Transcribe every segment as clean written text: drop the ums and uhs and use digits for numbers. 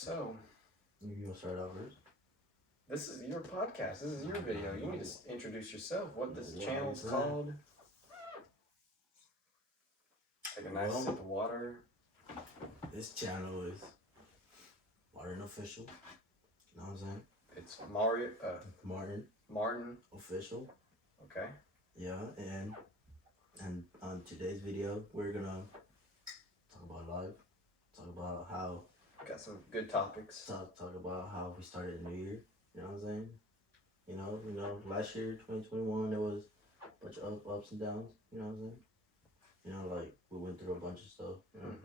So, You gonna start out first? this is your podcast. This is your video. You need to introduce yourself. What this channel's that? called. Take a nice Well- sip of water. This channel is Martin Official. You know what I'm saying? It's Mario. Martin. Official. Okay. Yeah, and on today's video, we're gonna talk about life. Talk about how Got some good topics. talk about how we started the new year. You know what I'm saying? You know, last year, 2021, there was a bunch of ups and downs. You know what I'm saying? You know, like we went through a bunch of stuff. You know,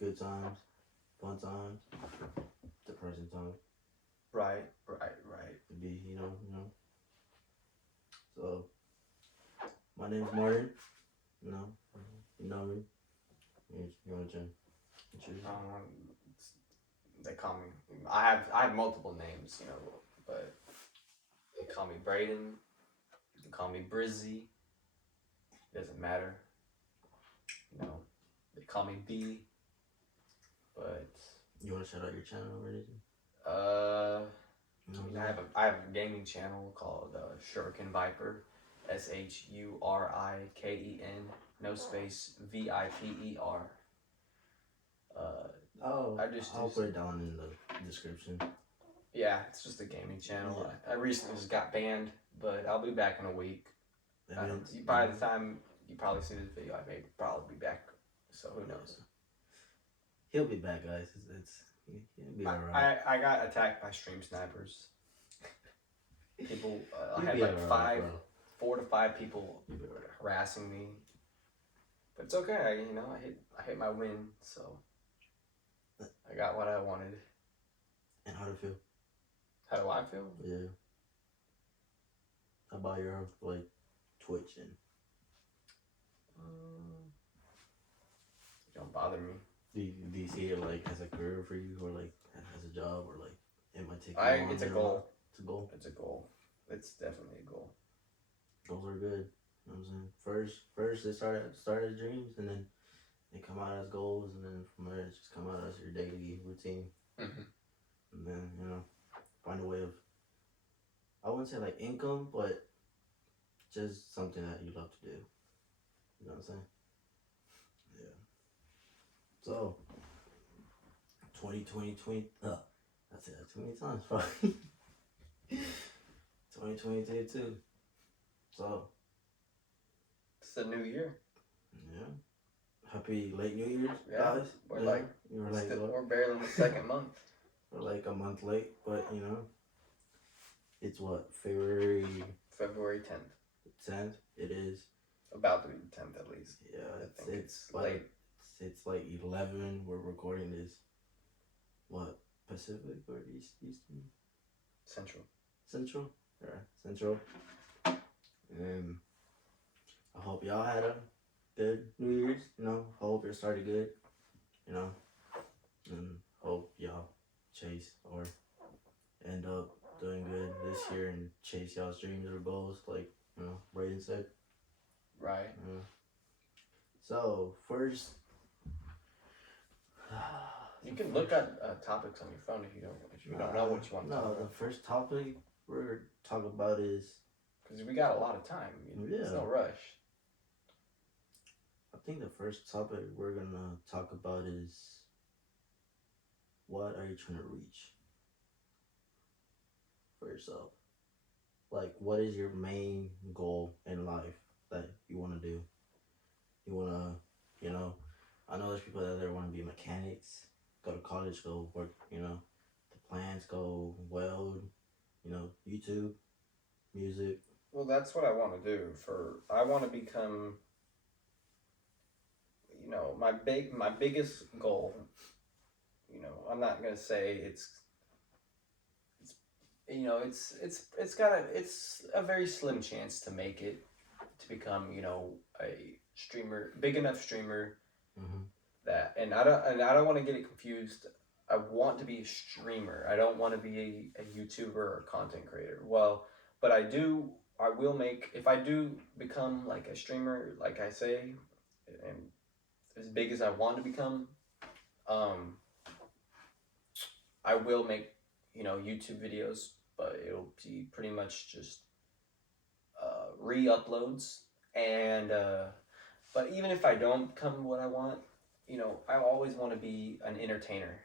good times, fun times, depressing times. Right. To be, you know. So, my name's Martin. You know me. You want to introduce? They call me. I have multiple names, but they call me Braden. You can call me Brizzy. Doesn't matter. They call me B. But You want to shout out your channel or anything? I have a gaming channel called Shuriken Viper, SHURIKEN, no space VIPER. I'll put it down in the description. Yeah, it's just a gaming channel. I recently just got banned, but I'll be back in a week. By the time you probably see this video, I may probably be back. So who knows? He'll be back, guys. He'll be alright. I got attacked by stream snipers. People, I had like right, 4 to 5 people harassing me. But it's okay. I hit my win, so I got what I wanted. And how do you feel? How do I feel? Yeah. How about your Twitch and? Don't bother me. Do you see it as a career for you, or as a job, or it might take? It's a goal. It's a goal. It's a goal. It's definitely a goal. Goals are good. You know what I'm saying? First they started as dreams, and then they come out as goals, and then from there it just come out as your daily routine. And then find a way of, I wouldn't say income, but just something that you love to do. You know what I'm saying? Yeah. So 2020, I said that too many times, probably. 2022. So it's the new year. Yeah. Happy late New Year's, guys. We're barely in the second month. We're a month late, but it's what, February 10th. 10th. It is about to be the 10th at least. Yeah, I think it's late. It's 11. We're recording this. What, Pacific or Eastern? Central. Yeah, Central. And I hope y'all had a good New Year's. I hope it started good. And hope y'all chase or end up doing good this year and chase y'all's dreams or goals, like Braden said. Right. So first, you can look at topics on your phone if you don't know what you want to talk about. The first topic we're talking about is, because we got a lot of time. There's no rush. I think the first topic we're gonna talk about is, what are you trying to reach for yourself? What is your main goal in life that you want to do? You want to, I know there's people out there want to be mechanics, go to college, go work, the plans, go weld, YouTube, music. Well, that's what I want to do. I want to become, my biggest goal. I'm not gonna say it's a very slim chance to make it, to become a streamer, big enough streamer. And I don't want to get it confused. I want to be a streamer. I don't want to be a YouTuber or a content creator. Well, but I will make, if I do become a streamer, like I say, and as big as I want to become, I will make, YouTube videos, but it'll be pretty much just re-uploads. And but even if I don't become what I want, I always want to be an entertainer.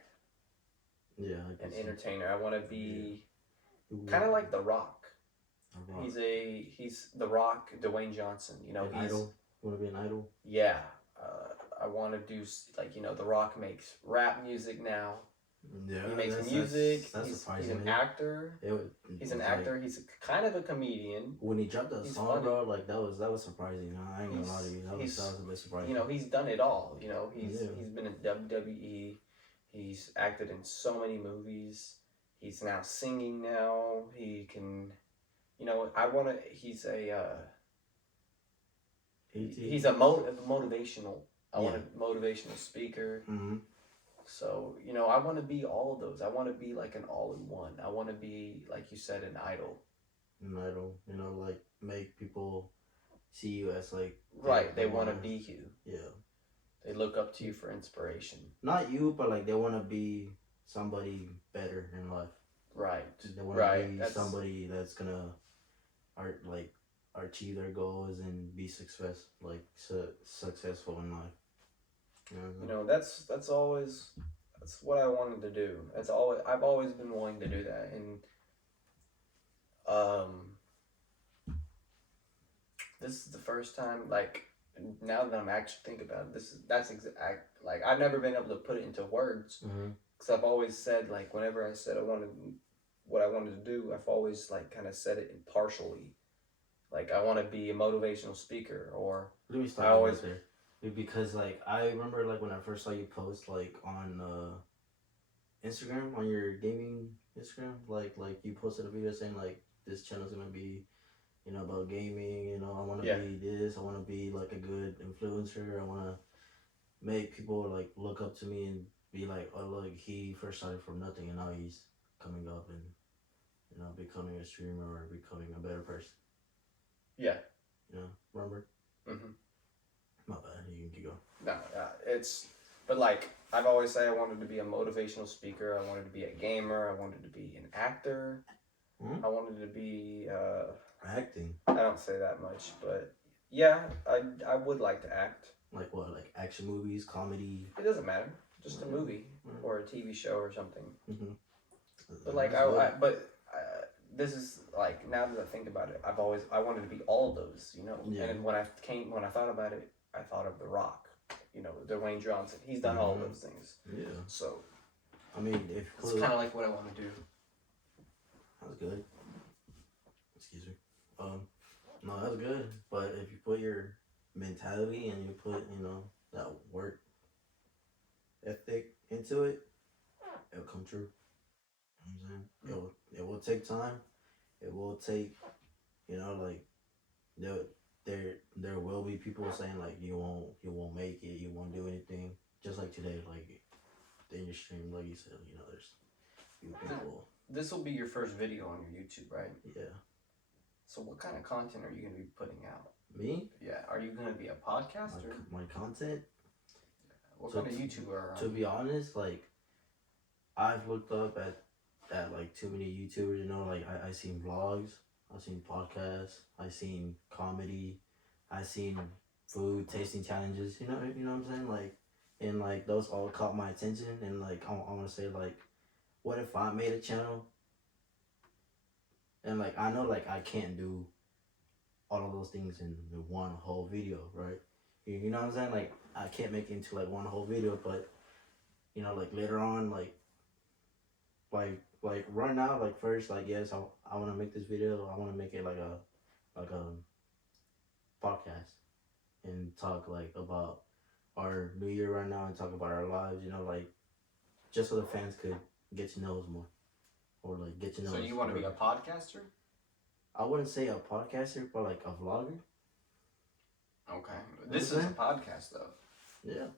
Yeah, an entertainer. I want to be kind of like The Rock. He's The Rock, Dwayne Johnson. An idol. You want to be an idol? Yeah, I want to do The Rock makes rap music now. Yeah, he makes music. He's an actor. He's an actor. He's kind of a comedian. When he dropped that song, funny. Bro, like that was surprising. I ain't gonna lie to you. That was a bit surprising. He's done it all. He's been in WWE. He's acted in so many movies. He's now singing now. He can, I want to. He's a motivational. I want a motivational speaker. Mm-hmm. So, I want to be all of those. I want to be like an all-in-one. I want to be, like you said, an idol. An idol, like make people see you as like... Right, they want to be you. Yeah. They look up to you for inspiration. Not you, but like they want to be somebody better in life. Right. They want to be somebody that's going to achieve their goals and be successful in life. Mm-hmm. That's what I wanted to do. I've always been wanting to do that, and this is the first time. Like now that I'm actually thinking about it, like I've never been able to put it into words because I've always said like whenever I said what I wanted to do, I've always like kind of said it impartially. Like I want to be a motivational speaker, or let me stop there. Because like I remember like when I first saw you post like on Instagram, on your gaming Instagram, like you posted a video saying like this channel's gonna be about gaming, I want to be this, I want to be like a good influencer, I want to make people like look up to me and be like, oh look, he first started from nothing and now he's coming up and becoming a streamer or becoming a better person. Yeah. Remember? Mm-hmm. My bad, you can keep going. No, but like I've always said, I wanted to be a motivational speaker. I wanted to be a gamer. I wanted to be an actor. I wanted to be acting. I don't say that much, but yeah, I would like to act. Like what? Like action movies, comedy? It doesn't matter. Just a movie or a TV show or something. Mm-hmm. But like this is like now that I think about it, I wanted to be all of those, Yeah. And when I thought about it, I thought of The Rock, Dwayne Johnson. He's done all of those things. Yeah. So, I mean, it's kind of like what I want to do. That's good. Excuse me. No, that's good. But if you put your mentality and you put, that work ethic into it, it'll come true. You know what I'm saying? It will take time. It will take, like there will be people saying like you won't make it, you won't do anything. Just like today, like in your stream, like you said, there's few people. This will be your first video on your YouTube, right? Yeah. So what kind of content are you gonna be putting out? Me? Yeah. Are you gonna be a podcaster? My content? What kind of YouTuber? To be honest, like I've looked up at like too many YouTubers, like I seen vlogs, I seen podcasts, I seen comedy, I seen food tasting challenges, you know what I'm saying? Like, and like those all caught my attention, and like I want to say like, what if I made a channel? And like I know like I can't do all of those things in one whole video, right? You know what I'm saying? Like I can't make it into like one whole video, but like later on, like right now, like first, like yes, I want to make this video. I want to make it like a podcast and talk like about our new year right now and talk about our lives. Like just so the fans could get to know us more, or like get to know. So you want to be a podcaster? I wouldn't say a podcaster, but like a vlogger. Okay, this is a podcast though. Yeah.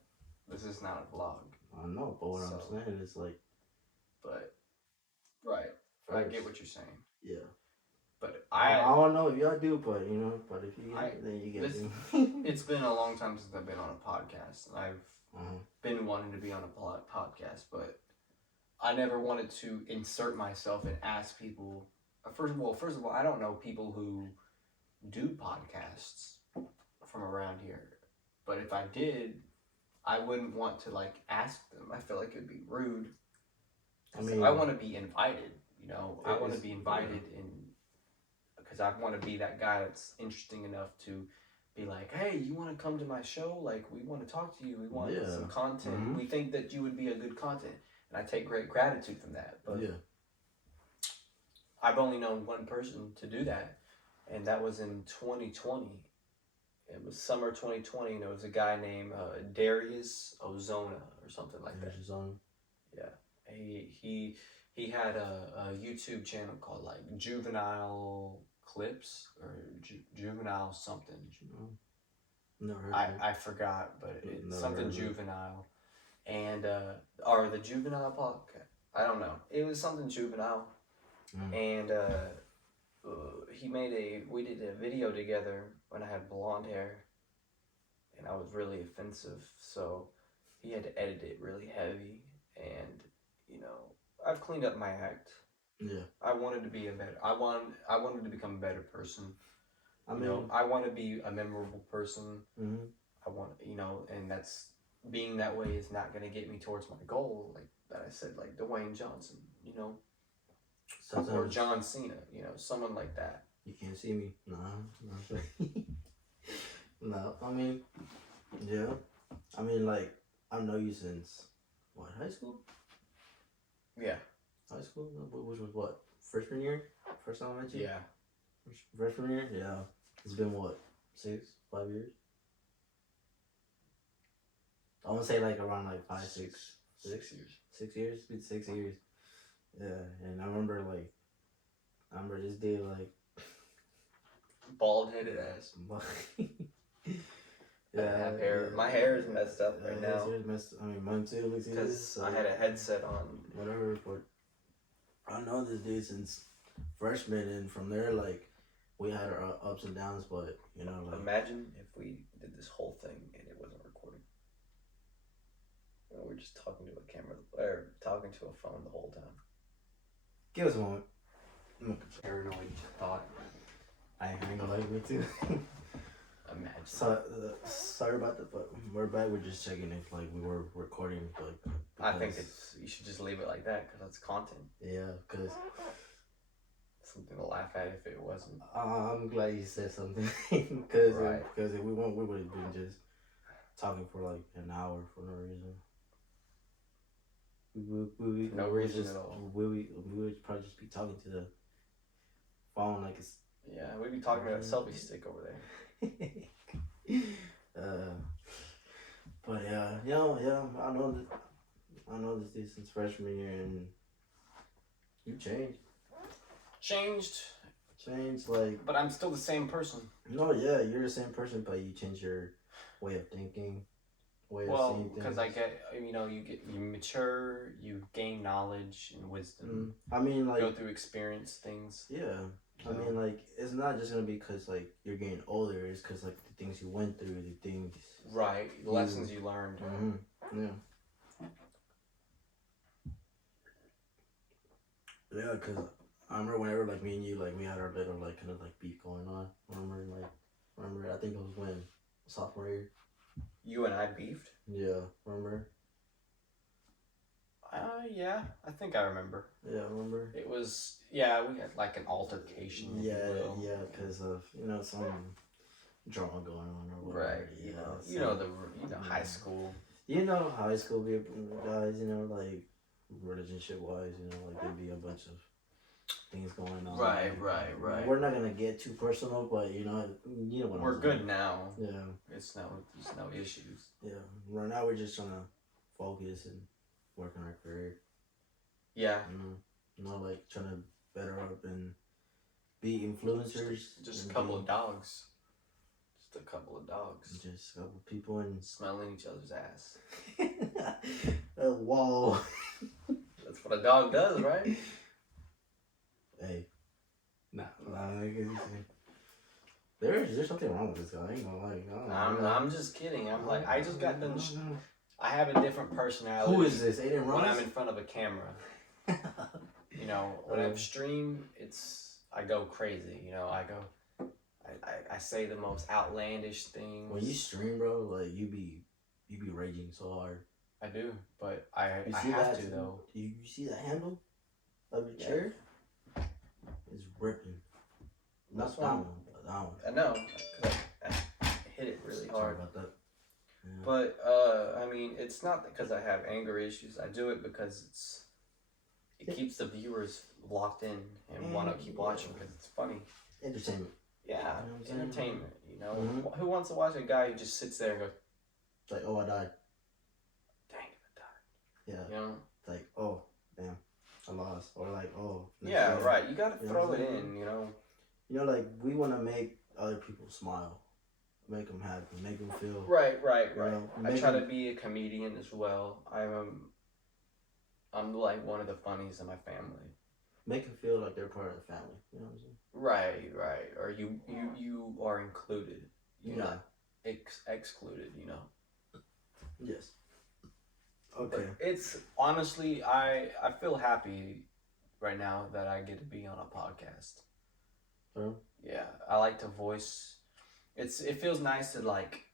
This is not a vlog. I know, but what I'm saying is like. But. Right. First. I get what you're saying. Yeah. But I don't know if y'all do, but but if you get it, then you get it. It's been a long time since I've been on a podcast. I've been wanting to be on a podcast, but I never wanted to insert myself and ask people. First of all, I don't know people who do podcasts from around here. But if I did, I wouldn't want to like ask them. I feel like it'd be rude. I want to be invited. You know, I want to be invited in because I want to be that guy that's interesting enough to be like, hey, you want to come to my show? Like, we want to talk to you. We want some content. Mm-hmm. We think that you would be a good content, and I take great gratitude from that. But I've only known one person to do that, and that was in 2020. It was summer 2020, and it was a guy named Darius Ozona or something like that. Ozona. Yeah, he had a YouTube channel called like Juvenile Clips or Juvenile something. Never heard of it. I forgot, but it's something juvenile, and or the Juvenile podcast. I don't know. It was something juvenile, and we did a video together when I had blonde hair, and I was really offensive, so he had to edit it really heavy, and you know, I've cleaned up my act. Yeah. I wanted to be I wanted to become a better person. I want to be a memorable person. Mm-hmm. I want, and that's being that way is not going to get me towards my goal, like that I said, like Dwayne Johnson, or John Cena, someone like that. You can't see me. No. No, I mean, yeah. I mean, like, I know you since, what, high school? Yeah. High school? Which was what? Freshman year? First time I met you? Yeah. Freshman year? Yeah. It's been what? 5 years? I want to say like around like 6 years. 6 years? It's been 6 years. Yeah, and I remember this day like bald-headed ass. Yeah, I have hair. My hair is messed up right now. Mine too. Because I had a headset on. Whatever, but I know this dude since freshman, and from there, like, we had our ups and downs, but, like... Imagine if we did this whole thing and it wasn't recording. We're just talking to a camera, or talking to a phone the whole time. Give us a moment. Paranoid thought. I ain't gonna lie, me too. Imagine. Sorry about that, but we're back. We're just checking if like we were recording, but I think you should just leave it like that because that's content. Yeah, because something to laugh at if it wasn't. I'm glad you said something because if we weren't, we would have been just talking for like an hour for no reason. No reason at all. We would probably just be talking to the phone like it's. Yeah, we'd be talking about a selfie stick over there. But yeah, I know this dude since freshman year, and you changed like. But I'm still the same person. No, yeah, you're the same person, but you change your way of thinking, of seeing things. Because I get, you mature, you gain knowledge and wisdom. I mean, like, go through experience things. Yeah. I mean, like, it's not just gonna be because, like, you're getting older. It's because, like, the things you went through, the things... Right, the lessons you learned. Mm-hmm. Yeah. Yeah, because I remember whenever, like, me and you, like, we had our little, like, kind of, like, beef going on. Remember, I think it was when? Sophomore year? You and I beefed? Yeah, remember? Yeah, I think I remember. Yeah, I remember. It was, we had like an altercation. Yeah, because of, some drama going on or whatever. Right, high school. High school guys, like, relationship-wise, like, there'd be a bunch of things going on. Right. We're not going to get too personal, but, you know what we're good now. Yeah. There's no issues. Yeah. Right now, we're just trying to focus and work on our career. Yeah. Not like trying to better up and be influencers. Just a couple of dogs. Just a couple of people and smelling each other's ass. Whoa. That's what a dog does, right? Hey. Nah. There's something wrong with this guy. I ain't gonna lie. I'm just kidding. I'm like, I just got done. I have a different personality. Who is this? Aiden Ross? When I'm in front of a camera. You know, when I stream, I go crazy. You know, I say the most outlandish things. When you stream, bro, like you be raging so hard. I do, but I have to though. You see that handle of your chair? It's ripping. Not that one, but that one. I know, because I hit it really hard. Sorry about that. Yeah. But I mean, it's not because I have anger issues. I do it because it keeps the viewers locked in and want to keep watching because it's funny. Entertainment. Yeah, you know entertainment. You know, who wants to watch a guy who just sits there and goes, like, oh, I died. Dang, I died. Yeah. You know, like, oh, damn, I lost, or like, oh. Yeah, right. You gotta throw it in. You know. You know, like we want to make other people smile, make them happy, make them feel. Right. You know, I try to be a comedian as well. I'm like one of the funnies in my family. Make them feel like they're part of the family. You know what I'm saying? Right. Or you are included. You're not excluded. You know. Yes. Okay. But it's honestly, I feel happy right now that I get to be on a podcast. Yeah, I like to voice. It feels nice to like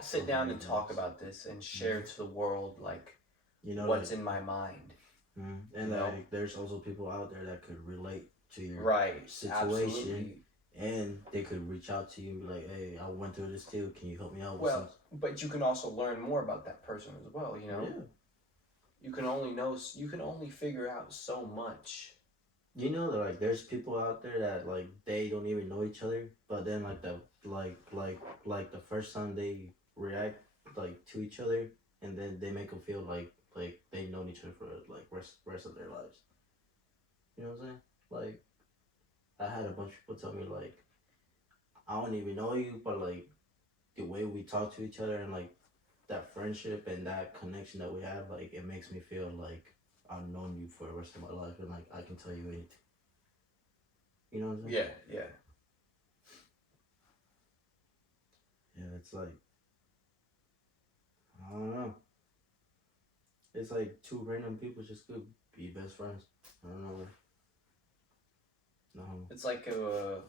sit down and talk about this and share to the world like what's in my mind. And like there's also people out there that could relate to your situation. Absolutely. And they could reach out to you and be like, hey, I went through this too. Can you help me out with something? But you can also learn more about that person as well, you know? Yeah. You can only figure out so much. You know that like there's people out there that like they don't even know each other, but then like the first time they react like to each other, and then they make them feel like they know each other for like rest of their lives. You know what I'm saying? Like I had a bunch of people tell me like I don't even know you, but like the way we talk to each other and like that friendship and that connection that we have, like it makes me feel like I've known you for the rest of my life and like I can tell you anything. You know what I'm saying? Yeah. Yeah, it's like I don't know. It's like two random people just could be best friends. I don't know. No. It's like a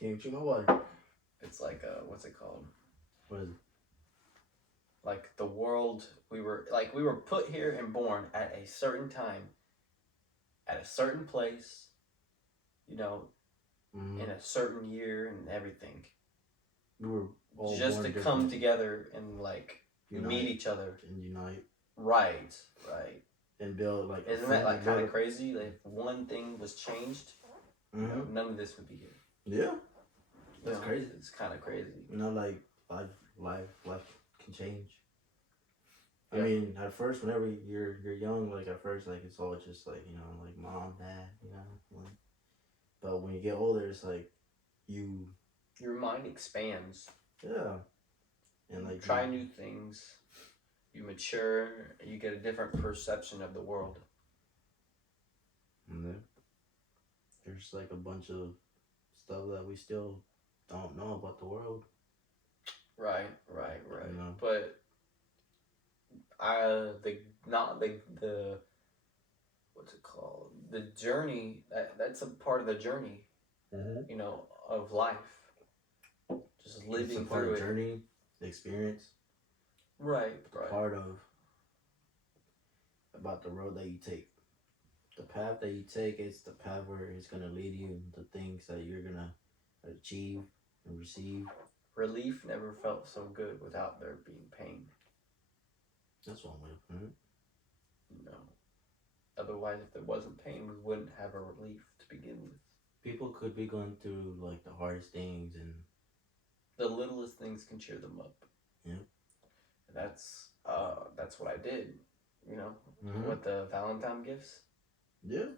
Can't drink my water. It's like what's it called? What is it? Like the world, we were put here and born at a certain time, at a certain place, you know, in a certain year and everything. We were all just to come together and like meet each other and unite. Right. And build like. Isn't that like kind of crazy? Like if one thing was changed, you know, none of this would be here. Yeah. That's crazy. It's kind of crazy. You know, like life can change. Yeah. I mean, at first, whenever you're young, like at first, like it's all just like like mom, dad, like, but when you get older, it's like your mind expands. Yeah. And like try new things. You mature. You get a different perception of the world. And then there's like a bunch of stuff that we still don't know about the world. Right. You know? But the what's it called? The journey. That's a part of the journey. You know, of life. Just living through it. Journey, the experience. Right. Part of about the road that you take. The path that you take is the path where it's gonna lead you to things that you're gonna achieve and receive. Relief never felt so good without there being pain. That's one way to put it. No. Otherwise, if there wasn't pain, we wouldn't have a relief to begin with. People could be going through like the hardest things, and the littlest things can cheer them up. Yeah. And that's what I did. You know, with the Valentine gifts. Yeah.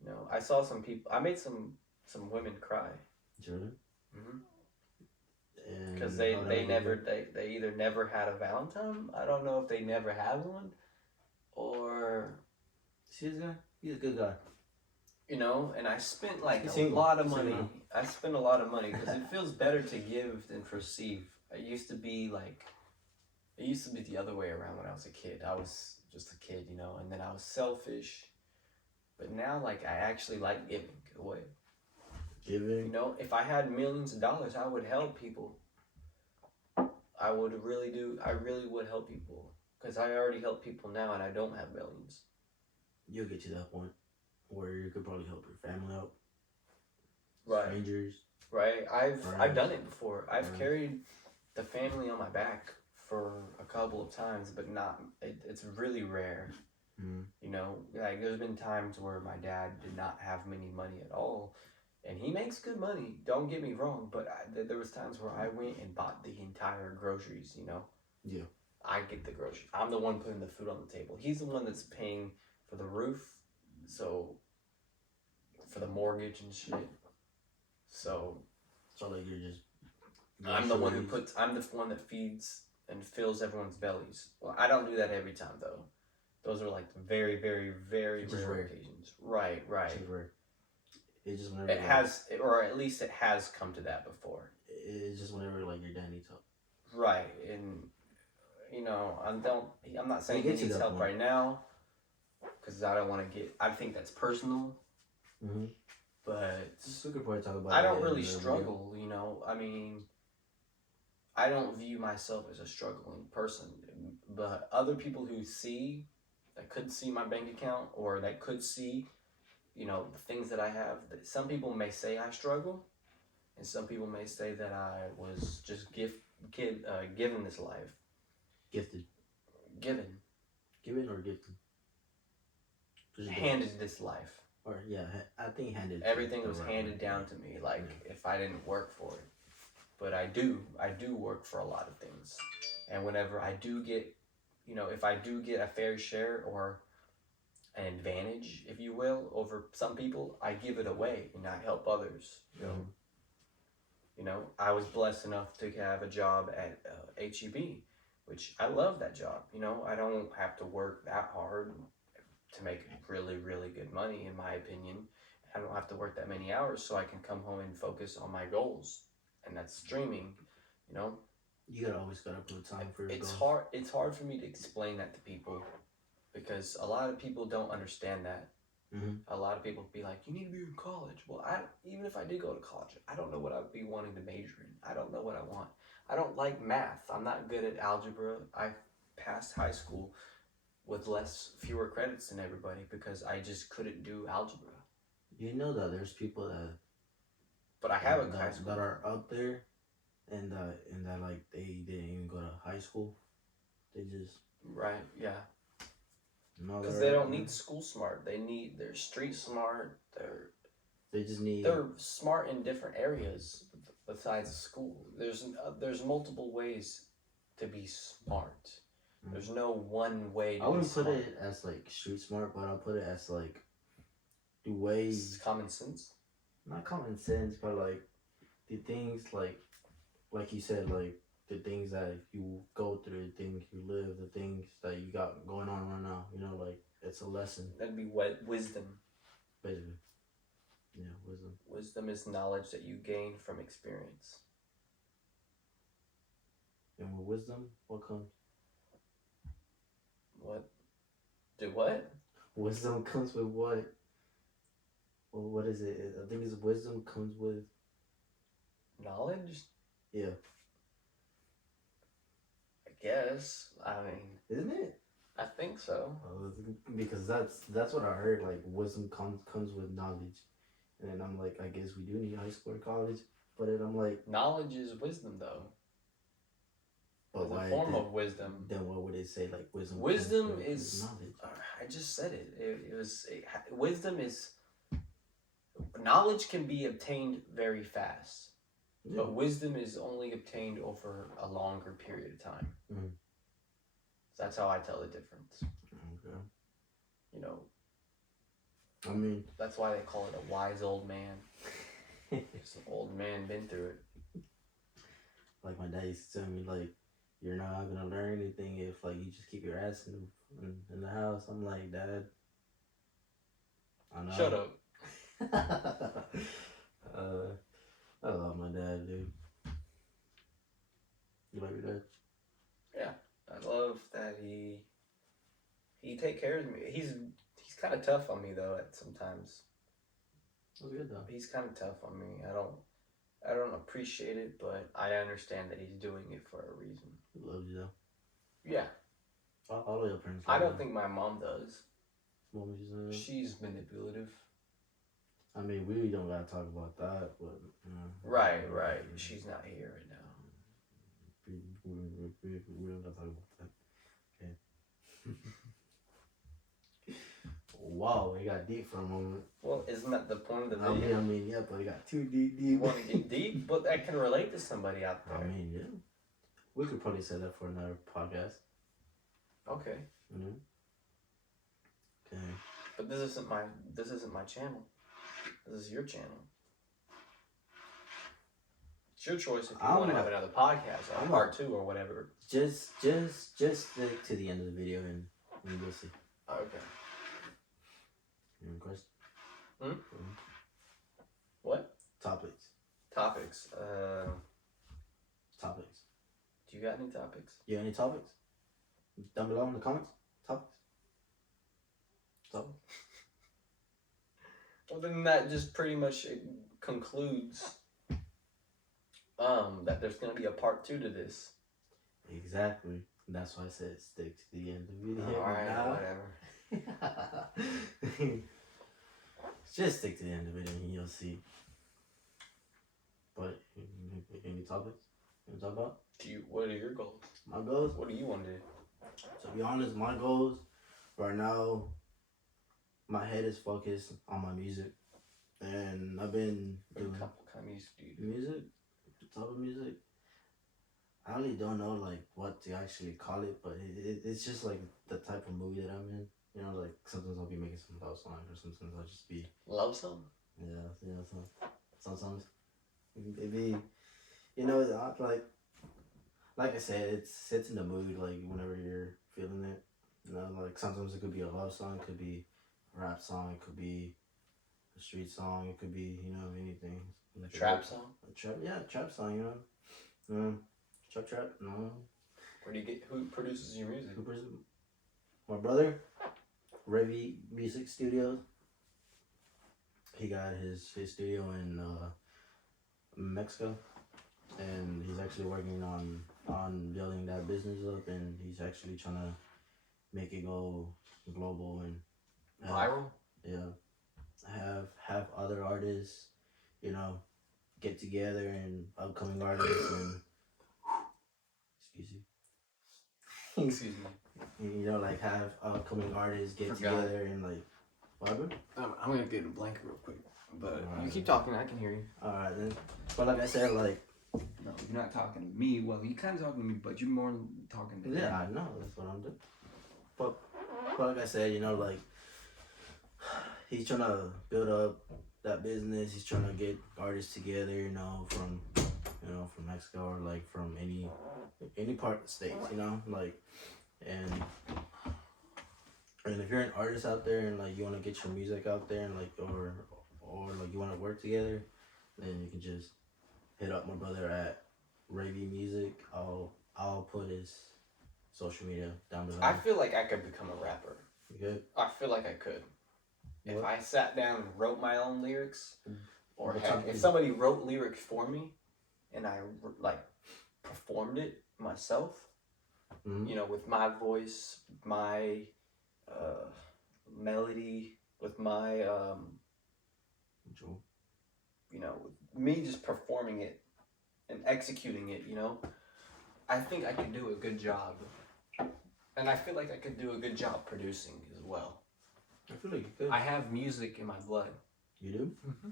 You know, I saw some people. I made some women cry. Really? Because they either never had a Valentine. I don't know if they never had one, or see this guy. He's a good guy. you know, and I spent like You're a single. lot of So, money. you know. I spent a lot of money because it feels better to give than receive. It used to be like, it used to be the other way around when I was a kid. I was just a kid, you know, and then I was selfish. But now, like, I actually like giving away. You Giving. know, if I had millions of dollars, I would help people. I would really do. I really would help people because I already help people now, and I don't have millions. You'll get to that point where you could probably help your family out. Right. Strangers. Right. I've done it before. I've Right. carried the family on my back for a couple of times, but not. It's really rare. Mm-hmm. You know, like there's been times where my dad did not have any money at all, and he makes good money. Don't get me wrong, but there was times where I went and bought the entire groceries. You know. Yeah. I get the groceries. I'm the one putting the food on the table. He's the one that's paying for the roof, so for the mortgage and shit. So like you're just. I'm the one who puts. I'm the one that feeds and fills everyone's bellies. Well, I don't do that every time though. Those are like very, very, very rare occasions. Right, right. It's rare. It's just whenever it has, or at least it has come to that before. It's just whenever like your dad needs help. Right, and you know, I'm not saying he needs help right now, because I don't want to get. I think that's personal. Mm-hmm. But we could probably talk about. I don't really struggle. You know, I mean, I don't view myself as a struggling person, but other people who see, that could see my bank account or that could see, you know, the things that I have. Some people may say I struggle, and some people may say that I was just given this life. Gifted. Given or gifted? Handed this life. Or yeah, I think handed. Everything was handed down to me, like if I didn't work for it. But I do work for a lot of things. And whenever I do get, you know, if I do get a fair share or an advantage, if you will, over some people, I give it away and I help others. You know, you know, I was blessed enough to have a job at HEB, which I love that job. You know, I don't have to work that hard to make really, really good money, in my opinion. I don't have to work that many hours, so I can come home and focus on my goals. And that's streaming, you know. You always gotta put time for your goals. It's hard for me to explain that to people because a lot of people don't understand that. Mm-hmm. A lot of people be like, "You need to be in college." Well, even if I did go to college, I don't know what I'd be wanting to major in. I don't know what I want. I don't like math. I'm not good at algebra. I passed high school with fewer credits than everybody because I just couldn't do algebra. You know that there's people that. But I have a high school that are up there, and that like they didn't even go to high school. They just yeah. No, because they don't need school smart. They're street smart. They're smart in different areas besides school. There's multiple ways to be smart. Mm-hmm. There's no one way. I wouldn't put it as like street smart, but I'll put it as like the way common sense. Not common sense, but like the things like you said, like the things that you go through, the things you live, the things that you got going on right now. You know, like it's a lesson. That'd be wisdom. Basically, yeah, wisdom. Wisdom is knowledge that you gain from experience. And with wisdom, what comes? What? Do what? Wisdom comes with what? Well, what is it? I think it's wisdom comes with knowledge. Yeah. I guess. I mean, isn't it? I think so. Because that's what I heard. Like wisdom comes with knowledge, and then I'm like, I guess we do need high school or college, but then I'm like, knowledge is wisdom though. But it's a form of wisdom. Then what would it say? Like wisdom. Wisdom is knowledge. I just said it. Wisdom is. Knowledge can be obtained very fast, but wisdom is only obtained over a longer period of time. Mm-hmm. So that's how I tell the difference. Okay. You know. I mean. That's why they call it a wise old man. Just an old man been through it. Like my dad used to tell me, like, you're not gonna learn anything if like you just keep your ass in the house. I'm like, Dad. I know. Shut up. I love my dad, dude. You like your dad? Yeah, I love that he take care of me. He's kind of tough on me though at sometimes. That's good though. He's kind of tough on me. I don't appreciate it, but I understand that he's doing it for a reason. He loves you though. Yeah. All of your parents. I don't think my mom does. Mom, she's manipulative. I mean, we don't gotta talk about that, but right. She's not here right now. We don't gotta talk about that. Okay. Wow, it got deep for a moment. Well, isn't that the point of the video? I mean, yeah, but it got too deep. You want to get deep, but that can relate to somebody out there. I mean, yeah. We could probably say that for another podcast. Okay. Okay. But this isn't my channel. This is your channel. It's your choice if you want to have another podcast or part 2 or whatever. Just stick to the end of the video and we'll see. Okay. Any questions? What? Topics. Topics. Topics. Do you got any topics? You got any topics? Down below in the comments. Topics. Well, then that just pretty much concludes that there's gonna be a part 2 to this. Exactly. That's why I said stick to the end of the video. Alright, whatever. Just stick to the end of the video and you'll see. But any topics you want to talk about? What are your goals? My goals? What do you want to do? To be honest, my goals right now, my head is focused on my music. And I've been doing... What kind of music do you do? Music? Type of music? I really don't know like what to actually call it, but it's just like the type of movie that I'm in. You know, like sometimes I'll be making some love songs, or sometimes I'll just be... Love song? Yeah, sometimes it be, you know, like I said, it sets in the mood, like whenever you're feeling it. You know, like sometimes it could be a love song, it could be a rap song, it could be a street song, it could be, you know, anything. Like a trap song? Trap song, you know. Trap, no. Who produces your music? My brother, Ravi Music Studios. He got his studio in Mexico, and he's actually working on building that business up, and he's actually trying to make it go global and viral. Yeah, have other artists, you know, get together, and upcoming artists and excuse me, you know, like have upcoming artists get together and like whatever. I'm gonna get a blanket real quick, but you keep talking, I can hear you. Alright then, but like I said, like no, you're not talking to me. Well, you kind of talking to me, but you're more talking to yeah, I know that's what I'm doing. But like I said, you know, like he's trying to build up that business. He's trying to get artists together, you know, from Mexico or like from any part of the states, you know, like and if you're an artist out there and like you want to get your music out there and like or like you want to work together, then you can just hit up my brother at Ravi Music. I'll put his social media down below. I feel like I could become a rapper. You good? I feel like I could. What? If I sat down and wrote my own lyrics, or What if somebody wrote lyrics for me, and I like performed it myself, Mm-hmm. you know, with my voice, my melody, with my you know, with me just performing it and executing it, you know, I think I could do a good job, and I feel like I could do a good job producing as well. I feel like you could. I have music in my blood. You do? Mm-hmm.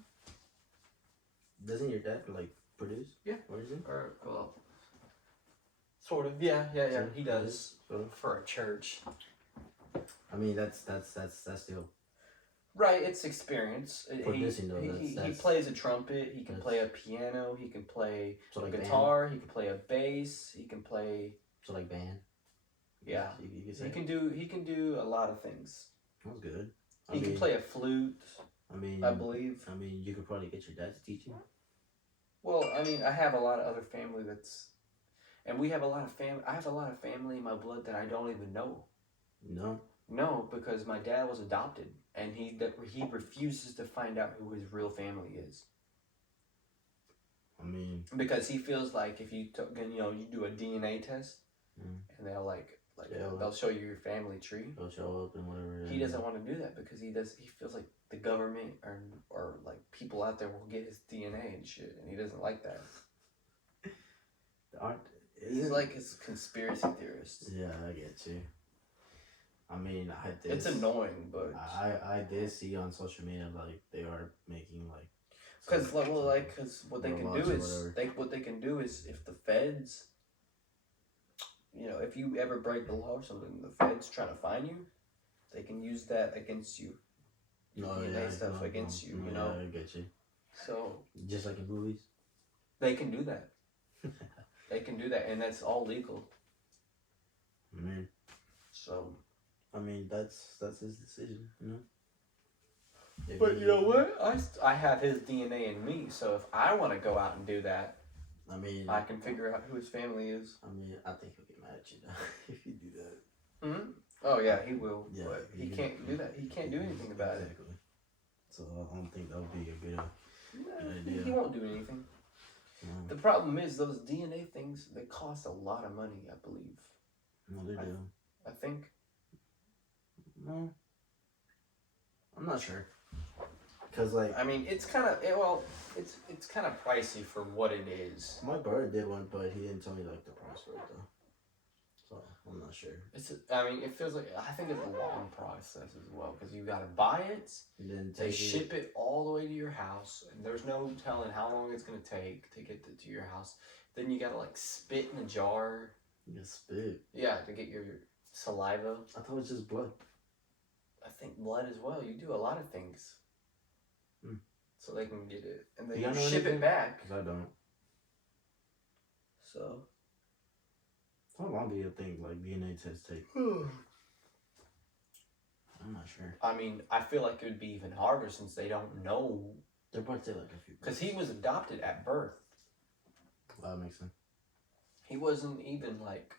Doesn't your dad like produce? Yeah. What is it? Or well, sort of. Yeah. He does for a church. I mean, that's still right. It's experience. Producing though. He plays a trumpet. He can play a piano. He can play a guitar. Band. He can play a bass. He can play. So like band. Yeah. He can do a lot of things. That's good. He can play a flute. I believe. I mean, you could probably get your dad to teach you. Well, I mean, I have a lot of other family that's, and we have a lot of family. I have a lot of family in my blood that I don't even know. No. No, because my dad was adopted, and he refuses to find out who his real family is. I mean, because he feels like if you you do a DNA test, and they'll they'll show you your family tree. They'll show up and whatever. He doesn't want to do that because he feels like the government or like people out there will get his DNA and shit, and he doesn't like that. He's like his conspiracy theorist. Yeah, I get you. I mean, it's annoying, but I did see on social media like they are making like. Because what they can do is if the feds, if you ever break the law or something, the feds try to fine you, they can use that against you. DNA stuff against you, Yeah, I get you. So just like in movies, they can do that. They can do that, and that's all legal. So, I mean, that's his decision, But you know what? I have his DNA in me, so if I want to go out and do that, I mean, I can figure out who his family is. I mean, I think he'll get mad at you now if you do that. Hmm? Oh yeah, he will. Yeah, but he can't do that. He can't do anything about it. So I don't think that would be a good idea. He won't do anything. No. The problem is those DNA things. They cost a lot of money, I believe. No, they do. I think. No, I'm not sure. Cause I mean, it's kind of it's kind of pricey for what it is. My brother did one, but he didn't tell me like the price for it though. So I'm not sure. It feels like I think it's a long process as well because you gotta buy it, and then they ship it all the way to your house, and there's no telling how long it's gonna take to get it to your house. Then you gotta like spit in a jar. You spit. Yeah, to get your saliva. I thought it was just blood. I think blood as well. You do a lot of things. So they can get it, and then you ship it back. Because I don't. So. How long do you think like DNA tests take? I'm not sure. I mean, I feel like it would be even harder since they don't know. They're about to take like a few. Because he was adopted at birth. That makes sense. He wasn't even like.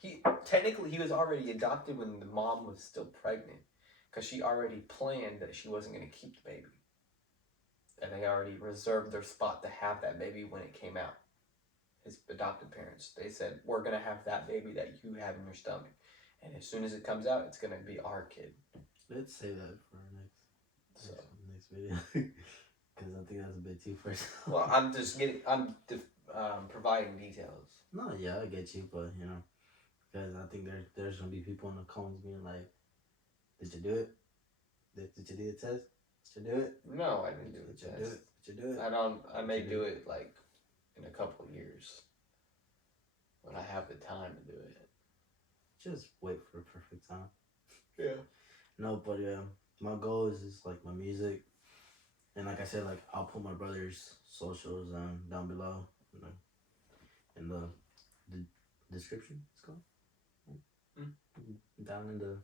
He was already adopted when the mom was still pregnant, because she already planned that she wasn't going to keep the baby. And they already reserved their spot to have that baby when it came out. His adopted parents, they said, we're going to have that baby that you have in your stomach. And as soon as it comes out, it's going to be our kid. Let's say that for our next video. Because I think that's a bit too personal. Well, I'm providing details. No, yeah, I get you, but, because I think there's going to be people in the comments being like, did you do it? Did you do the test? Did you do it? No, I didn't do the test. Did you do it? I may do it like in a couple of years when I have the time to do it. Just wait for the perfect time. Yeah. No, but my goal is like my music, and like I said, like I'll put my brother's socials down below, in the description. It's called down in the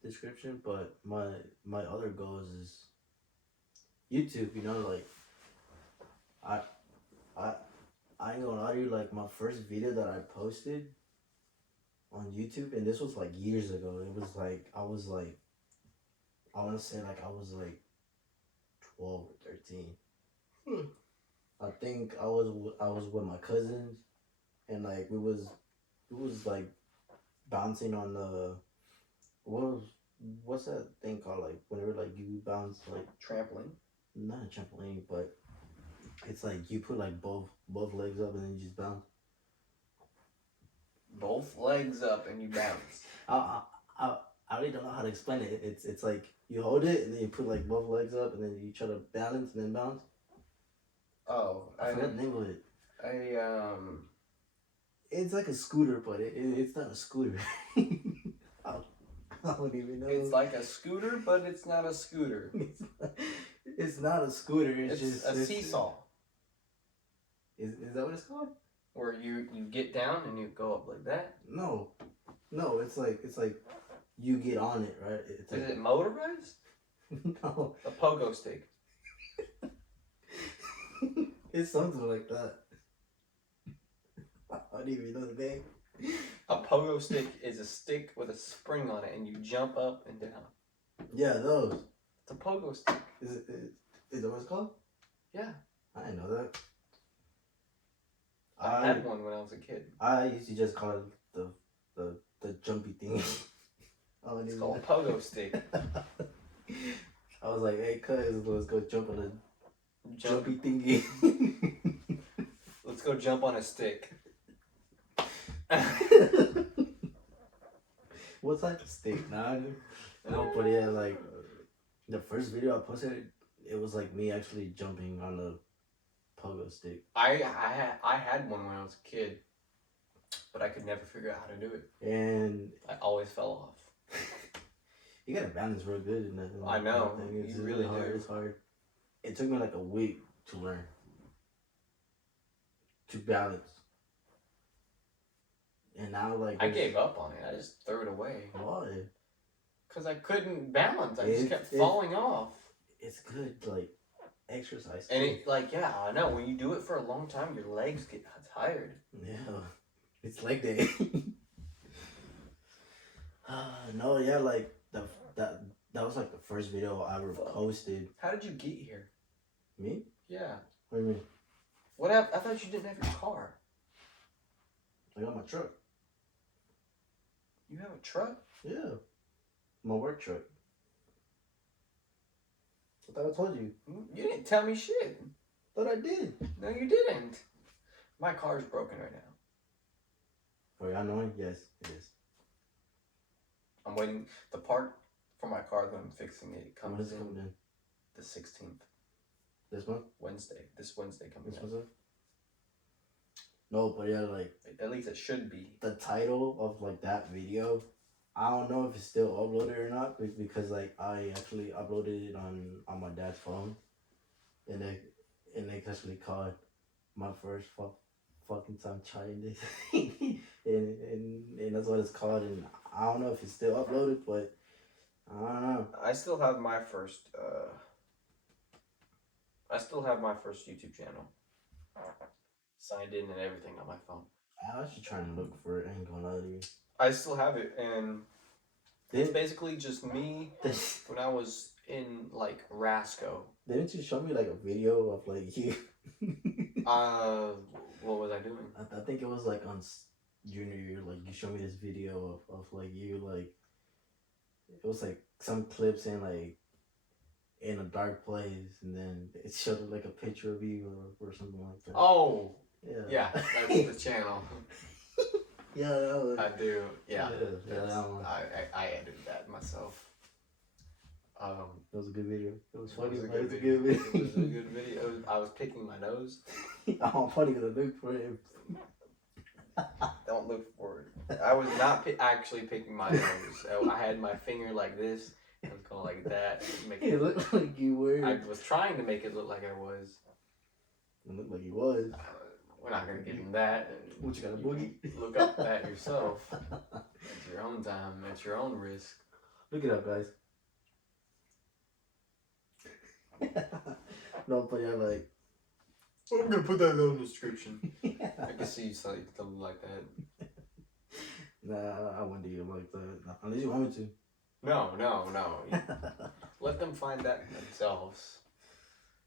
description. But my other goals is YouTube. Like I ain't gonna lie to you, like my first video that I posted on YouTube, and this was like years ago. It was like I want to say like I was like 12 or 13. I think I was with my cousins, and like we was like bouncing on the what's that thing called, like whenever like you bounce, like trampoline. Not a trampoline, but it's like you put like both legs up and then you just bounce. Both legs up and you bounce. I really don't know how to explain it. It's like you hold it and then you put like both legs up and then you try to balance and then bounce. Oh, I forgot the name of it. It's like a scooter, but it's not a scooter. I don't even know. It's like a scooter, but it's not a scooter. It's not a scooter. It's just a seesaw. Is that what it's called? Where you get down and you go up like that? No, it's like you get on it, right? It's like, is it motorized? No. A pogo stick. It's something like that. I don't even know the name. A pogo stick is a stick with a spring on it, and you jump up and down. Yeah, those. It's a pogo stick. Is that what it's called? Yeah. I didn't know that. I had one when I was a kid. I used to just call it the jumpy thing. It's called a pogo stick. I was like, hey, cuz, let's go jump on a jumpy thingy. Let's go jump on a stick. What type of stick? Nah, no, but yeah, like the first video I posted, it was like me actually jumping on the pogo stick. I had one when I was a kid, but I could never figure out how to do it. And I always fell off. You gotta balance real good in that. I know. Thing. It's You really hard. do. It's hard. It took me like a week to learn to balance. And now, like, I gave up on it. I just threw it away. Why? Because I couldn't balance. I just kept falling off. It's good, like, exercise. And it, like, yeah, I know. When you do it for a long time, your legs get tired. Yeah, it's like that. No, yeah, like that was like the first video I ever posted. How did you get here? Me? Yeah. What do you mean? What happened? I thought you didn't have your car. I got my truck. You have a truck? Yeah. My work truck. I thought I told you. You didn't tell me shit. Thought I did. No, you didn't. My car's broken right now. Oh, y'all knowing? Yes, it is. I'm waiting. The part for my car that I'm fixing it comes in the 16th. This month? Wednesday. This Wednesday coming This Wednesday? No, but yeah, like... At least it should be. The title of, like, that video, I don't know if it's still uploaded or not, because, like, I actually uploaded it on my dad's phone. And they actually called my first fucking time trying this. and that's what it's called. And I don't know if it's still uploaded, but I don't know. I still have my first YouTube channel. Signed in and everything on my phone. I was just trying to look for it. I ain't gonna lie to you. I still have it, and it's basically just me when I was in, like, Rasco. Didn't you show me, like, a video of, like, you? What was I doing? I think it was, like, on junior year. Like, you showed me this video of like, you, like, it was, like, some clips in, like, in a dark place, and then it showed, like, a picture of you or something like that. Oh! Yeah. Yeah, that's the channel. Yeah, that was... I do. Yeah. Yeah, that one. I edited that myself. That was a good video. It was funny. It was a good video. I was picking my nose. I'm funny because I looked for it. Don't look for it. I was not actually picking my nose. I had my finger like this. I was going like that. It looked like you were. I was trying to make it look like I was. It looked like you was. We're not going to give him that. What, you got a boogie? Look up that yourself. It's your own time. At your own risk. Look it up, guys. No, but yeah, like... I'm going to put that in the description. I can see you something like that. Nah, I wouldn't do you like that. Unless you want me to. No. Let them find that themselves.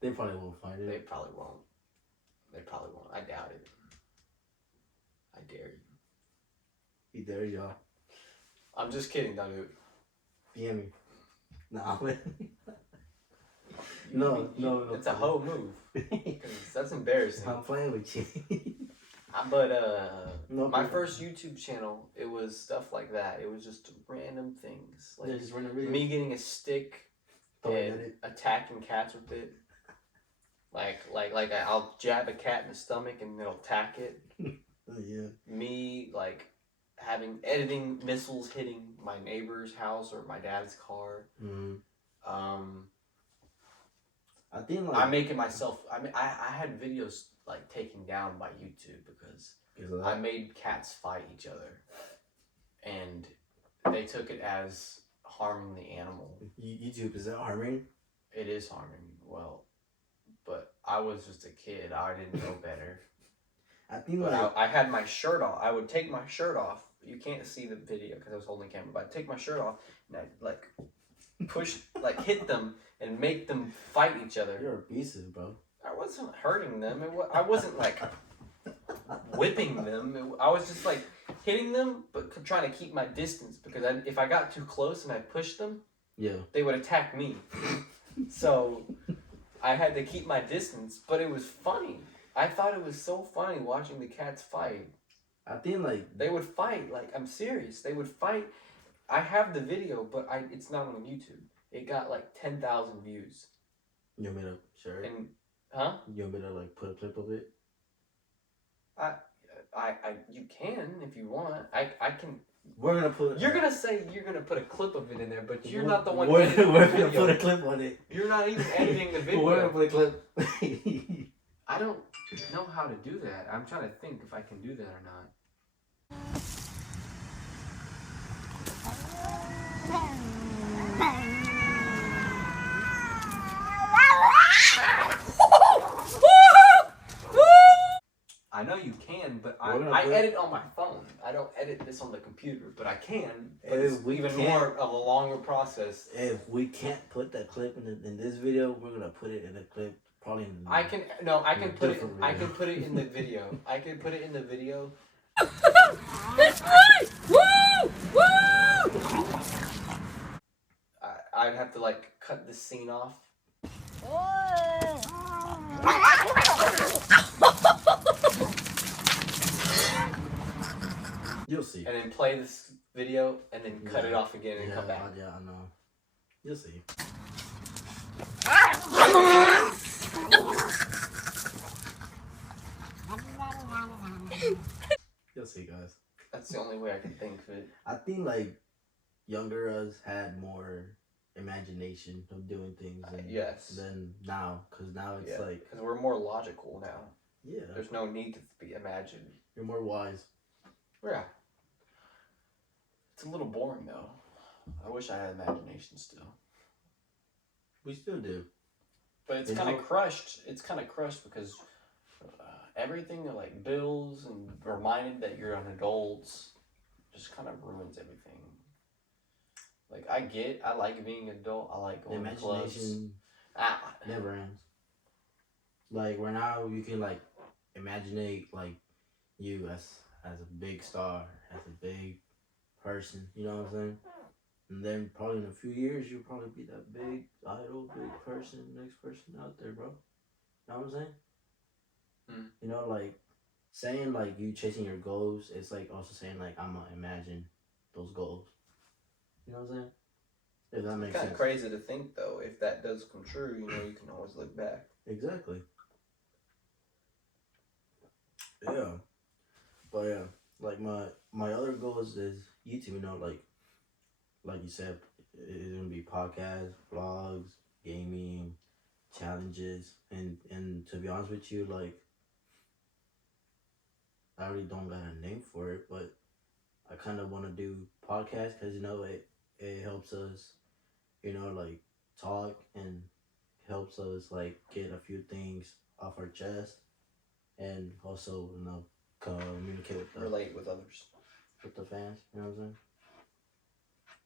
They probably won't find it. They probably won't. I doubt it. I dare you. He dares y'all. I'm just kidding, don't do it. PM me. Nah, No. It's a hoe move. That's embarrassing. I'm playing with you. But my first YouTube channel, it was stuff like that. It was just random things. Like just random videos. Me getting a stick and attacking cats with it. Like I'll jab a cat in the stomach and it'll attack it. Yeah. Me like editing missiles hitting my neighbor's house or my dad's car. Mm-hmm. I think like I'm making myself. I had videos like taken down by YouTube because I made cats fight each other, and they took it as harming the animal. YouTube, is that harming? It is harming. Well, but I was just a kid. I didn't know better. I think but like I had my shirt off. I would take my shirt off. You can't see the video because I was holding the camera. But I'd take my shirt off and I'd like push, like hit them and make them fight each other. you're abusive, bro. I wasn't hurting them. I wasn't like whipping them. I was just like hitting them, but trying to keep my distance because if I got too close and I pushed them, Yeah. they would attack me. So I had to keep my distance, but it was funny. I thought it was so funny watching the cats fight. I think like They would fight. Like, I'm serious. They would fight. I have the video, but it's not on YouTube. It got like 10,000 views. you want me to share it? And huh? You want me to like put a clip of it? You can if you want. I can. We're gonna put. You're gonna say you're gonna put a clip of it in there, but you're We're- not the one. We're, editing we're the gonna video. put a clip on it. You're not even editing the video. We're gonna put a clip. I don't know how to do that. I'm trying to think if I can do that or not. I know you can, but I edit on my phone. I don't edit this on the computer, but I can. But it's even more of a longer process. If we can't put that clip in this video, we're gonna put it in a clip. Probably. I can put it. I can put it in the video. I can put it in the video. I'd have to like cut the scene off. You'll see. And then play this video and then cut it off again and come back. Yeah, I know. You'll see. You'll see, guys. That's the only way I can think of it. I think like younger us had more imagination of doing things than now, because now it's like because we're more logical now. Yeah, There's no need to be imagined. you're more wise. Yeah. It's a little boring though. I wish I had imagination still. We still do. But it's You kind know- of crushed. It's kind of crushed because everything like bills and reminded that you're an adult just kind of ruins everything. Like I like being an adult. I like The going to clubs. imagination never ends. Like right now, you can like imagine like you as a big star, as a big person. You know what I'm saying? And then probably in a few years, you'll probably be that big idol, big person, next person out there, bro. You know what I'm saying? Mm. You know, like saying like you chasing your goals, it's like also saying like I'm gonna imagine those goals. You know what I'm saying? If that makes Kind sense. of crazy to think though. If that does come true, you know, you can always look back. Exactly. Yeah. But yeah, like my other goals is YouTube, you know, like you said, it's gonna be podcasts, vlogs, gaming, challenges, and to be honest with you, like I really don't got a name for it, but I kind of want to do podcasts because you know it helps us, you know, like talk and helps us like get a few things off our chest, and also you know communicate with Relate with others. with the fans. You know what I'm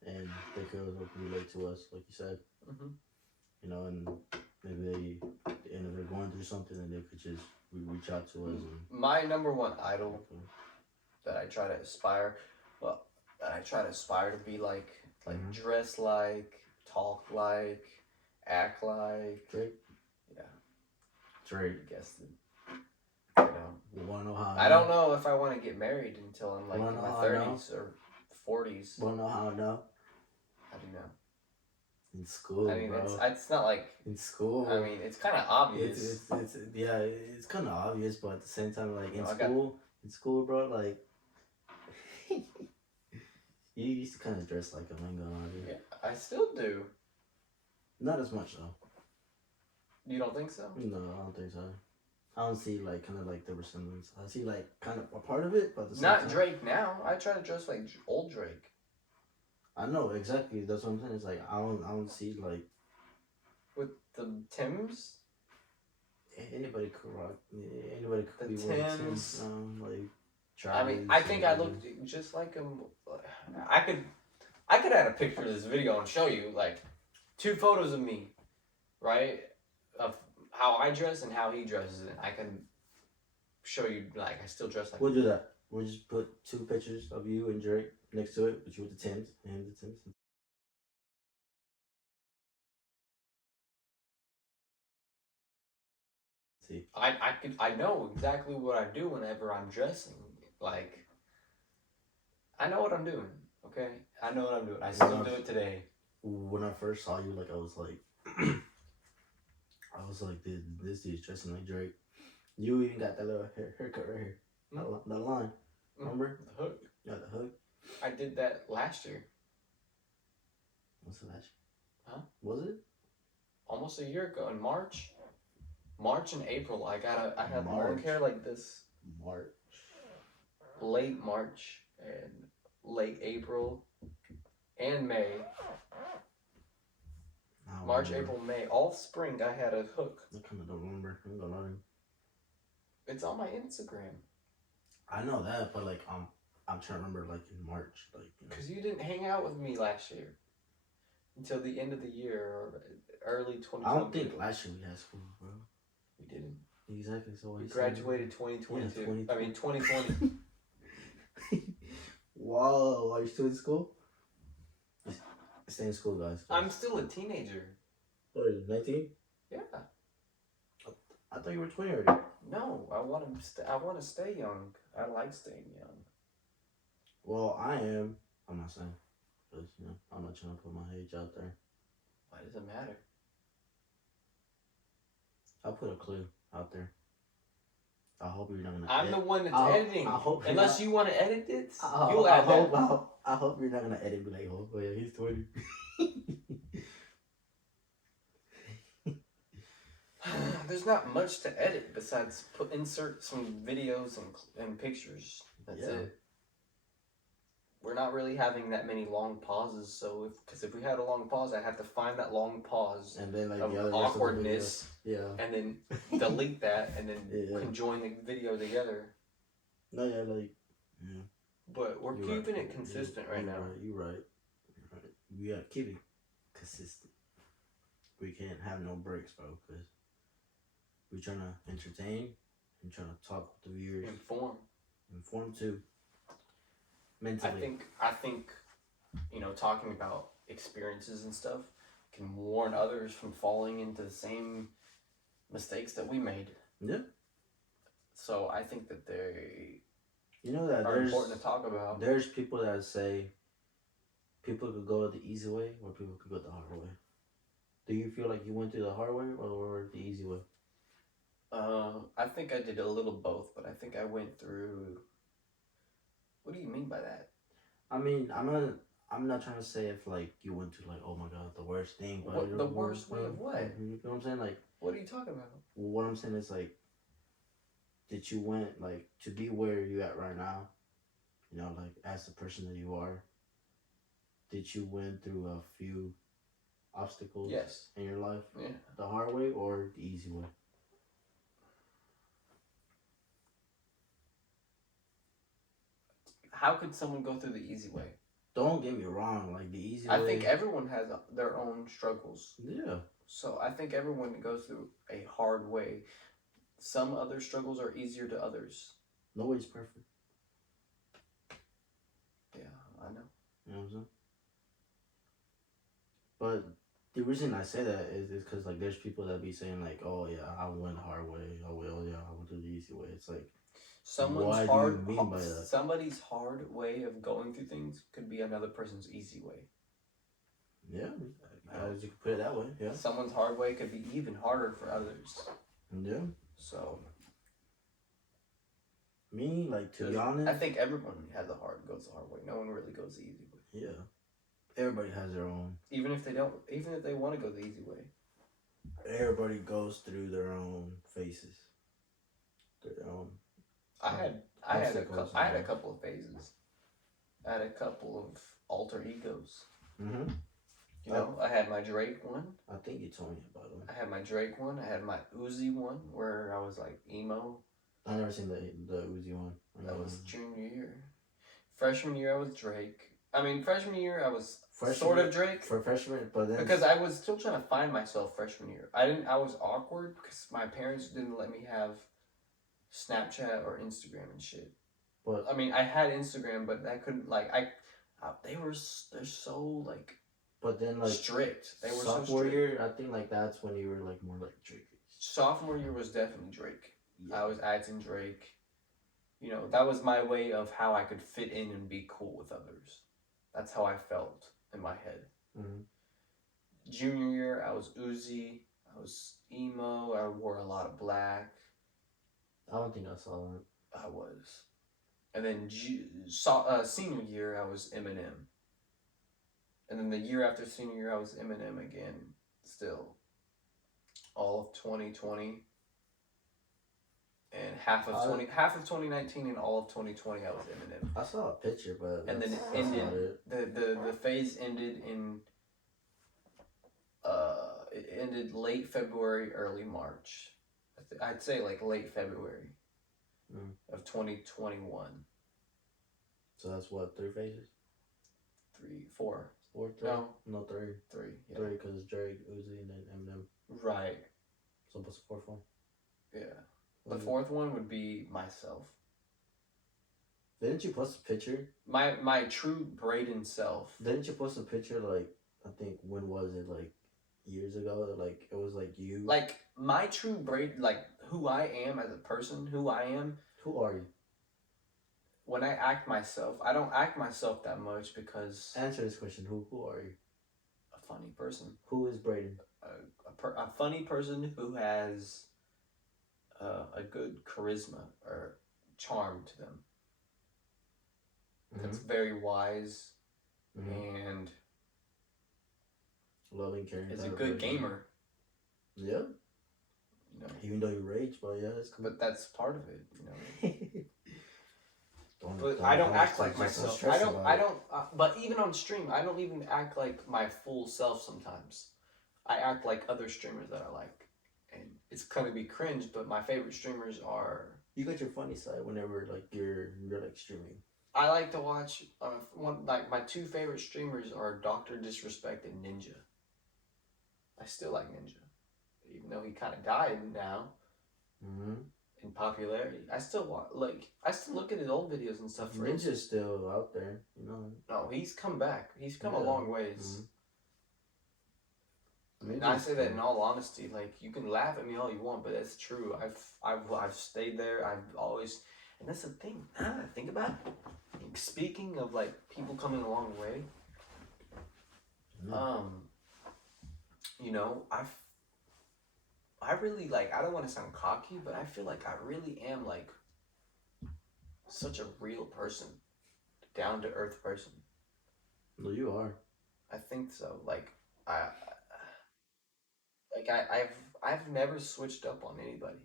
saying? And they could also relate to us, like you said. Mm-hmm. You know, and maybe if they're going through something, then they could just reach out to us. And, My number one idol that I try to aspire, to be like Mhm. dress like, talk like, act like. Drake. Yeah, Drake. I guess. You know, You wanna know how? I don't know if I want to get married until I'm like Wanna in know my how I know? 30s or 40s. Wanna know how I know? How do you know? In school, I mean, bro. it's not like. In school. I mean, it's kind of obvious. It's yeah, it's kind of obvious, but at the same time, like No, I in school, bro, like you used to kind of dress like him. I ain't gonna lie to you. Yeah, I still do. Not as much though. You don't think so? No, I don't think so. I don't see like kind of like the resemblance. I see like kind of a part of it, but at the same Not time, Drake now. I try to dress like old Drake. I know exactly. That's what I'm saying. It's like I don't see like with the Tims. anybody could rock. Anybody could The be wearing Tims. Tims. Like I mean, Travis. I think I looked just like him. I could add a picture of this video and show you like 2 photos of me, right? Of how I dress and how he dresses, and I can show you like I still dress like. We'll do that. We'll just put 2 pictures of you and Drake next to it, with you with the Tims and the Tims. See. I know exactly what I do whenever I'm dressing. Like I know what I'm doing. Okay, I know what I'm doing. I still do it today. When I first saw you, like I was like, dude, this dude's dressing like Drake. You even got that little haircut right here, that line. Remember the hook? Yeah, the hook. I did that last year. What's the last year? Huh? Was it? Almost a year ago in March. March and April, I had long hair like this. March. Late March and late April and May. March, April, May, all spring. I had a hook. I kind of don't remember. I'm gonna lie. It's on my Instagram. I know that, but like I'm trying to remember like in March, like because you didn't hang out with me last year until the end of the year or early 2020. I don't think last year we had school, bro. We didn't. Exactly. So we graduated 2022. Yeah, 2020. Whoa, are you still in school? Stay in school, guys. I'm still a teenager. What are you, 19? Yeah. I thought you were 20 already. No, I want to stay young. I like staying young. Well, I am. I'm not saying. Because, I'm not trying to put my age out there. Why does it matter? I'll put a clue out there. I hope you're not going to I'm the one that's editing. Unless you want to edit it, you'll add that. I hope you're not going to edit and be like, oh, yeah, he's 20. There's not much to edit besides insert some videos and pictures. That's it. We're not really having that many long pauses, so if we had a long pause, I'd have to find that long pause and then like of the other awkwardness, and then delete that, and then conjoin the video together. No, But we're keeping it consistent right now. You're right. We gotta keep it consistent. We can't have no breaks, bro, because we're trying to entertain and trying to talk with the viewers. Inform too. Mentally. I think, talking about experiences and stuff can warn others from falling into the same mistakes that we made. Yeah. So I think that they that are important to talk about. There's people that say people could go the easy way or people could go the hard way. Do you feel like you went through the hard way or the easy way? I think I did a little both, but I think I went through. What do you mean by that? I mean, I'm not trying to say if like you went to like, oh my god, the worst thing. But the worst way of what? You know what I'm saying? Like, what are you talking about? What I'm saying is like, that you went like to be where you at right now. Like as the person that you are. Did you went through a few obstacles? Yes. In your life? Yeah. The hard way or the easy way? How could someone go through the easy way? Don't get me wrong, like the easy way. I think everyone has their own struggles. Yeah. So I think everyone goes through a hard way. Some other struggles are easier to others. Nobody's perfect. Yeah, I know. You know what I'm saying? But the reason I say that is because like there's people that be saying like, oh yeah, I went the hard way. Oh well, yeah, I went through the easy way. It's like. Somebody's hard way of going through things could be another person's easy way. Yeah, as you could put it that way. Yeah. Someone's hard way could be even harder for others. Yeah. So. Me, like to be honest, I think everyone goes the hard way. No one really goes the easy way. Yeah. Everybody has their own. Even if they want to go the easy way. Everybody goes through their own phases. Their own. I had a couple of phases. I had a couple of alter egos. Mm-hmm. You know, I had my Drake one. I think you told me about them. I had my Drake one. I had my Uzi one where I was like emo. I never seen the Uzi one. That was junior year. Freshman year I was Drake. I mean, freshman year I was sort of Drake. For freshman, but then because I was still trying to find myself freshman year. I was awkward because my parents didn't let me have Snapchat or Instagram and shit. But I mean, I had Instagram, but I couldn't like they're so like. But then like strict. They were sophomore so strict. year, I think like that's when you were like more like Drake. Sophomore year was definitely Drake. Yeah. I was acting Drake. You know, that was my way of how I could fit in and be cool with others. That's how I felt in my head. Mm-hmm. Junior year, I was Uzi. I was emo. I wore a lot of black. I don't think I saw that. I was. And then senior year, I was Eminem. And then the year after senior year, I was Eminem again. Still. All of 2020. And half of 2019 and all of 2020, I was Eminem. I saw a picture, but and then it ended. The phase ended in. It ended late February, early March. I'd say like late February of 2021. So that's what, 3 phases? 3, 4. 4, 3? No, 3. 3. Yeah. 3 because it's Drake, Uzi, and then Eminem. Right. So what's the 4th one? Yeah. The 4th one would be myself. Didn't you post a picture? My true Braden self. Didn't you post a picture like, I think, when was it, like years ago? Like it was like you. Like my true Braden, like who I am as a person, who I am. Who are you? When I act myself, I don't act myself that much because. Answer this question. Who are you? A funny person. Who is Braden? A funny person who has a good charisma or charm to them. Mm-hmm. That's very wise and loving, caring. Is a good gamer. Yeah. You know, even though you rage, but yeah, that's cool. But that's part of it, you know. But I don't act like myself. I don't. But even on stream, I don't even act like my full self sometimes. I act like other streamers that I like, and it's gonna be cringe. But my favorite streamers are. You got your funny side whenever like you're like streaming. I like to watch my 2 favorite streamers are Dr. Disrespect and Ninja. I still like Ninja, even though he kind of died now. In popularity, I still look at his old videos and stuff. Ninja's still out there, you know. No, he's come back. He's come a long ways. And I say that in all honesty. Like, you can laugh at me all you want, but that's true. I've stayed there. I've always, and that's the thing. Now that I think about it, speaking of like people coming a long way, you know, I really like, I don't want to sound cocky, but I feel like I really am like such a real person, down to earth person. Well, you are. I think so. Like I've never switched up on anybody.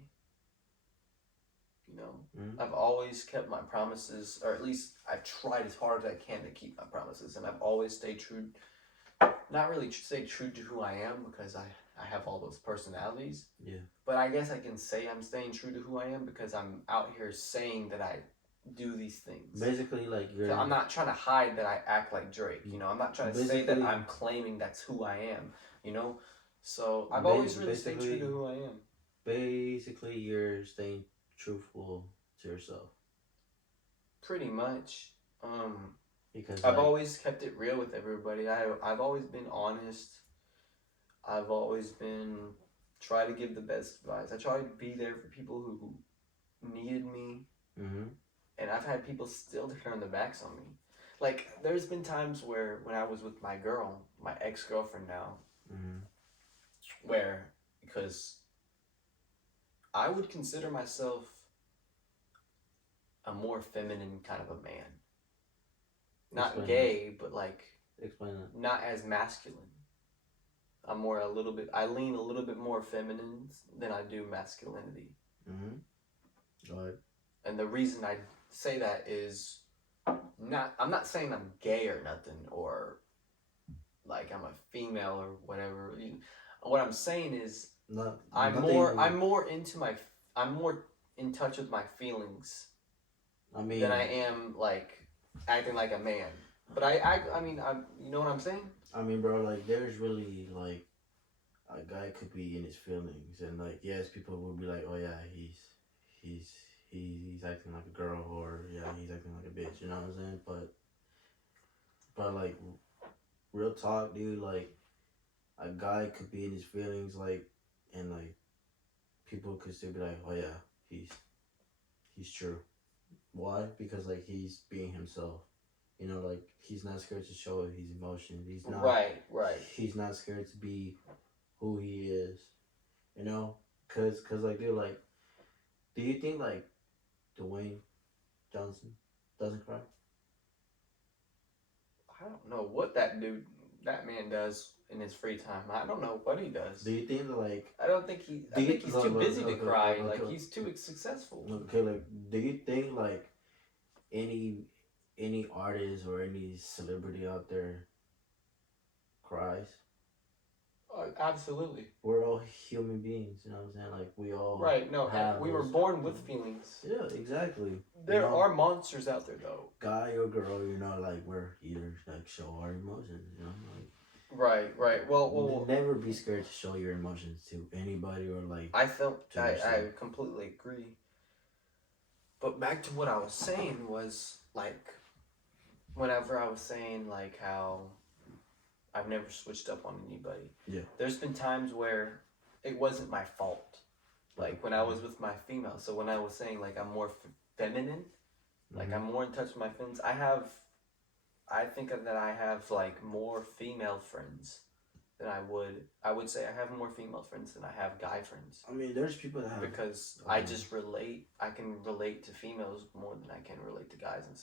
You know, I've always kept my promises, or at least I've tried as hard as I can to keep my promises, and I've always stayed true. Not really say true to who I am because I have all those personalities. Yeah. But I guess I can say I'm staying true to who I am because I'm out here saying that I do these things. Basically, like you're. So I'm not trying to hide that I act like Drake. You know, I'm not trying to say that I'm claiming that's who I am. You know, so I've always really stayed true to who I am. Basically, you're staying truthful to yourself. Pretty much. Because I've always kept it real with everybody. I've always been honest. I've always been try to give the best advice. I try to be there for people who needed me. And I've had people still turn their backs on me. Like, there's been times where when I was with my girl, my ex-girlfriend now, where, because I would consider myself a more feminine kind of a man. Not gay, but like, explain that. Not as masculine. I lean a little bit more feminine than I do masculinity. Go ahead. And the reason I say that is I'm not saying I'm gay or nothing, or like I'm a female or whatever. What I'm saying is I'm more in touch with my feelings. I mean, than I am like acting like a man. But I mean, you know what I'm saying? I mean, bro, like there's really like a guy could be in his feelings, and like yes, people will be like, oh yeah, he's acting like a girl, or yeah, he's acting like a bitch. You know what I'm saying? But like real talk, dude, like a guy could be in his feelings, like, and like people could still be like, oh yeah, he's true. Why? Because like he's being himself. You know, like he's not scared to show his emotions. He's not right. He's not scared to be who he is. You know, cause like dude, like, do you think like Dwayne Johnson doesn't cry? I don't know what that man does in his free time. I don't know what he does. Do you think that like? I think he's too busy to cry. Like he's too successful. Okay, like, do you think like any artist or any celebrity out there cries? Absolutely. We're all human beings, you know what I'm saying? Like we all right. No, we were born with feelings. Yeah, exactly. There are monsters out there, though. Guy or girl, you know, like we're either like show our emotions, you know, like. Right. Well, never be scared to show your emotions to anybody or like. I completely agree. But back to what I was saying was like, whenever I was saying like how I've never switched up on anybody. Yeah. There's been times where it wasn't my fault. Like when I was with my female. So when I was saying like I'm more feminine, like I'm more in touch with my feelings. I think that I have like more female friends than I would say I have more female friends than I have guy friends. I mean, there's people that have, because I can relate to females more than I can relate to guys in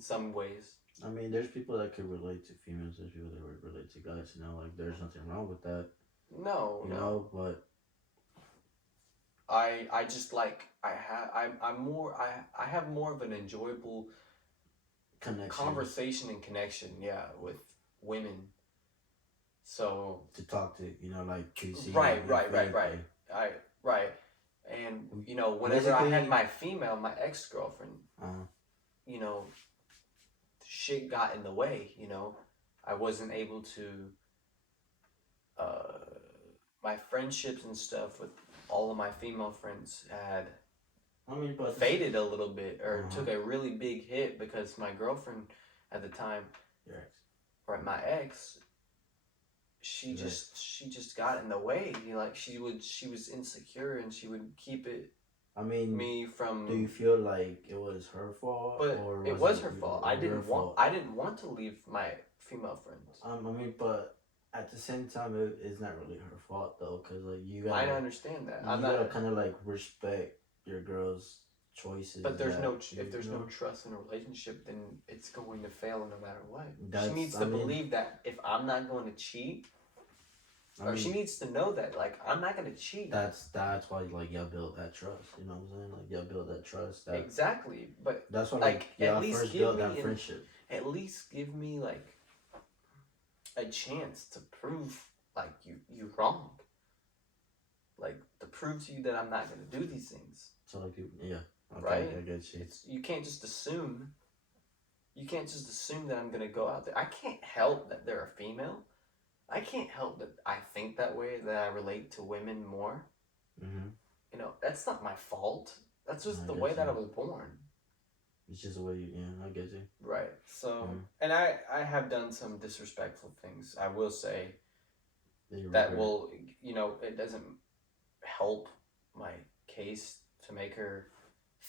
some ways. I mean, there's people that can relate to females. There's people that would relate to guys. You know, like there's nothing wrong with that. No, you know, but I just like I have more of an enjoyable conversation and connection, with women. So to talk to, you know, like QC. Right. And you know, whenever I had my ex-girlfriend, you know, shit got in the way. You know, I wasn't able to. My friendships and stuff with all of my female friends had faded a little bit, or took a really big hit because my girlfriend at the time, my ex, she just got in the way. You know, like she was insecure and she would keep it. I mean, me from. Do you feel like it was her fault? But or it was her fault. I didn't want to leave my female friends. I mean, but at the same time, it's not really her fault though, because like you gotta. I understand that. You gotta kind of like respect your girl's choices. But there's if there's no trust in a relationship, then it's going to fail no matter what. She needs to believe that if I'm not going to cheat. She needs to know that, like, I'm not gonna cheat. That's why, like, y'all build that trust. You know what I'm saying? Like, y'all build that trust. Exactly, but that's why, like y'all first build that friendship. At least give me like a chance to prove like you wrong. Like to prove to you that I'm not gonna do these things. So like, yeah, okay, right? I get you. You can't just assume. You can't just assume that I'm gonna go out there. I can't help that they're a female. I can't help that I think that way, that I relate to women more. Mm-hmm. You know, that's not my fault. That's just the way that I was born. It's just the way I get you. Right. So, and I have done some disrespectful things, I will say, that will, you know, it doesn't help my case to make her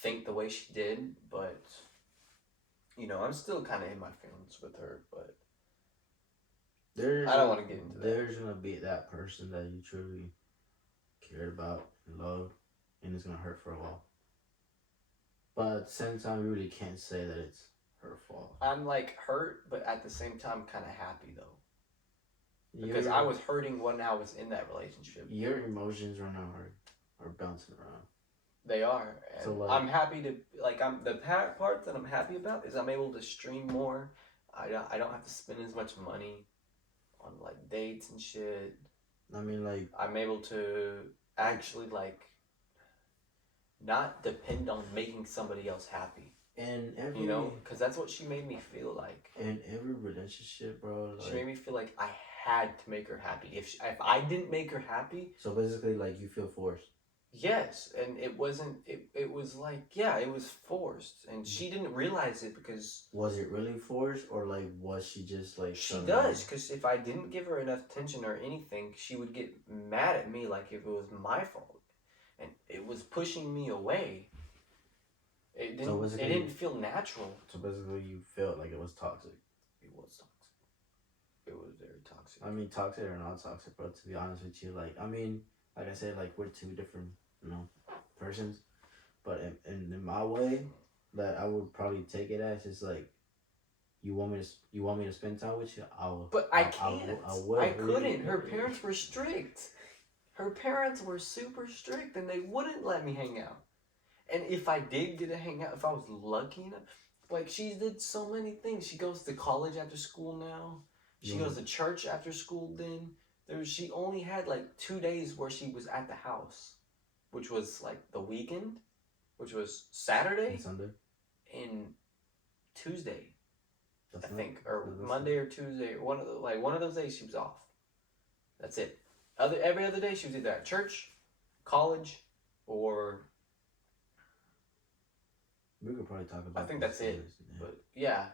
think the way she did, but, you know, I'm still kind of in my feelings with her, but. I don't want to get into that. There's going to be that person that you truly cared about and loved, and it's going to hurt for a while. But at the same time, you really can't say that it's her fault. I'm like hurt, but at the same time, kind of happy though. Because I was hurting when I was in that relationship. Your emotions right now are bouncing around. They are, and So, like, I'm happy to I'm the part that I'm happy about is I'm able to stream more. I don't have to spend as much money on like dates and shit. I mean, like, I'm able to actually like not depend on making somebody else happy. in every You know, because that's what she made me feel like. in every relationship, bro. Like, She made me feel like I had to make her happy. If I didn't make her happy, so basically, like, you feel forced. yes, and it wasn't. It was like yeah, it was forced, and she didn't realize it because Was it really forced, or like was she just like? she does. Because if I didn't give her enough attention or anything, she would get mad at me like if it was my fault, and it was pushing me away. It didn't. So It didn't feel natural. So basically, you felt like it was toxic. It was toxic. It was very toxic. I mean, toxic or not toxic, but to be honest with you, like, I mean, like I said, like, we're two different, persons. But in my way, that I would probably take it as is like, you want me to spend time with you? But I can't. I will. I couldn't. Her parents were strict. Her parents were super strict, and they wouldn't let me hang out. And if I did get to hang out, if I was lucky enough, like she did so many things. She goes to college after school now. She goes to church after school. Then she only had like 2 days where she was at the house, which was like the weekend, which was Saturday And Sunday. and Tuesday. That's I think, or Monday or Tuesday, or one of those days she was off. That's it. Every other day she was either at church, college, or we could probably talk about. I think that's it. Yeah. But yeah.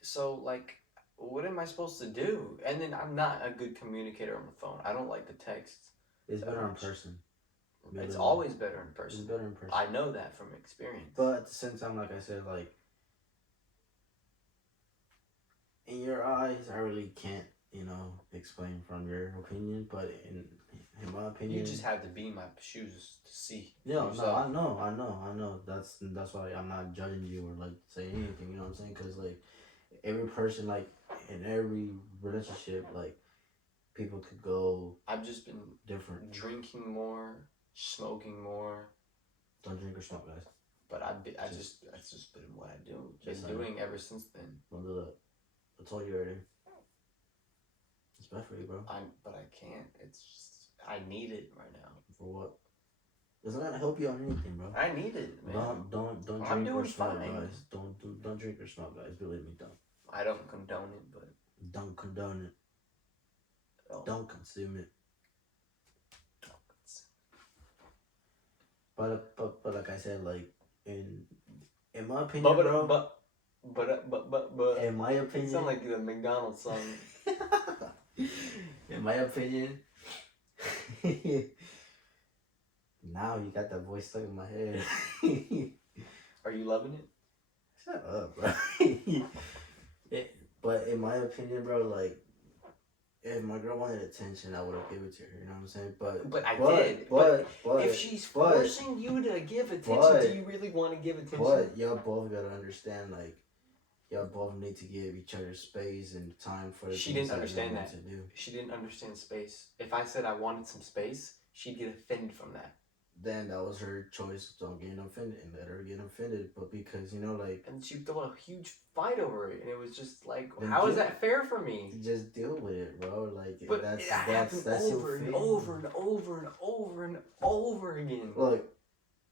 So like, what am I supposed to do? And then I'm not a good communicator on the phone. I don't like to text. It's better in person. It's always better in person. It's better in person. I know that from experience. But at the same time, like I said, like, in your eyes, I really can't, explain from your opinion. But in my opinion, you just have to be in my shoes to see. Yeah, yourself. no, I know. That's why I'm not judging you or like saying anything. You know what I'm saying? Because like every person, like in every relationship, like people could go. I've just been different, drinking more, smoking more. Don't drink or smoke, guys. But that's just been what I do. Been doing ever since then. Don't do that. I told you already. It's bad for you, bro. But I can't. It's just I need it right now. For what? It's not gonna help you on anything, bro. I need it, man. Don't drink or smoke, guys. Don't drink or smoke, guys. Believe me, don't. I don't condone it, but don't condone it. Oh. Don't consume it. But like I said, like in my opinion, but in my opinion, you sound like the McDonald's song. In my opinion, now you got that voice stuck in my head. Are you loving it? Shut up, bro. But in my opinion, bro, like, if my girl wanted attention, I would have given it to her. You know what I'm saying? But I did. But if she's forcing you to give attention, do you really want to give attention? But y'all both gotta understand, like, y'all both need to give each other space and time for. She didn't understand that. She didn't understand space. If I said I wanted some space, she'd get offended from that. Then that was her choice. Don't get offended and let her get offended. But because like, and she threw a huge fight over it, and it was just like, how is that fair for me? Just deal with it, bro. Like, but that's over and over and over and over and over again. Look,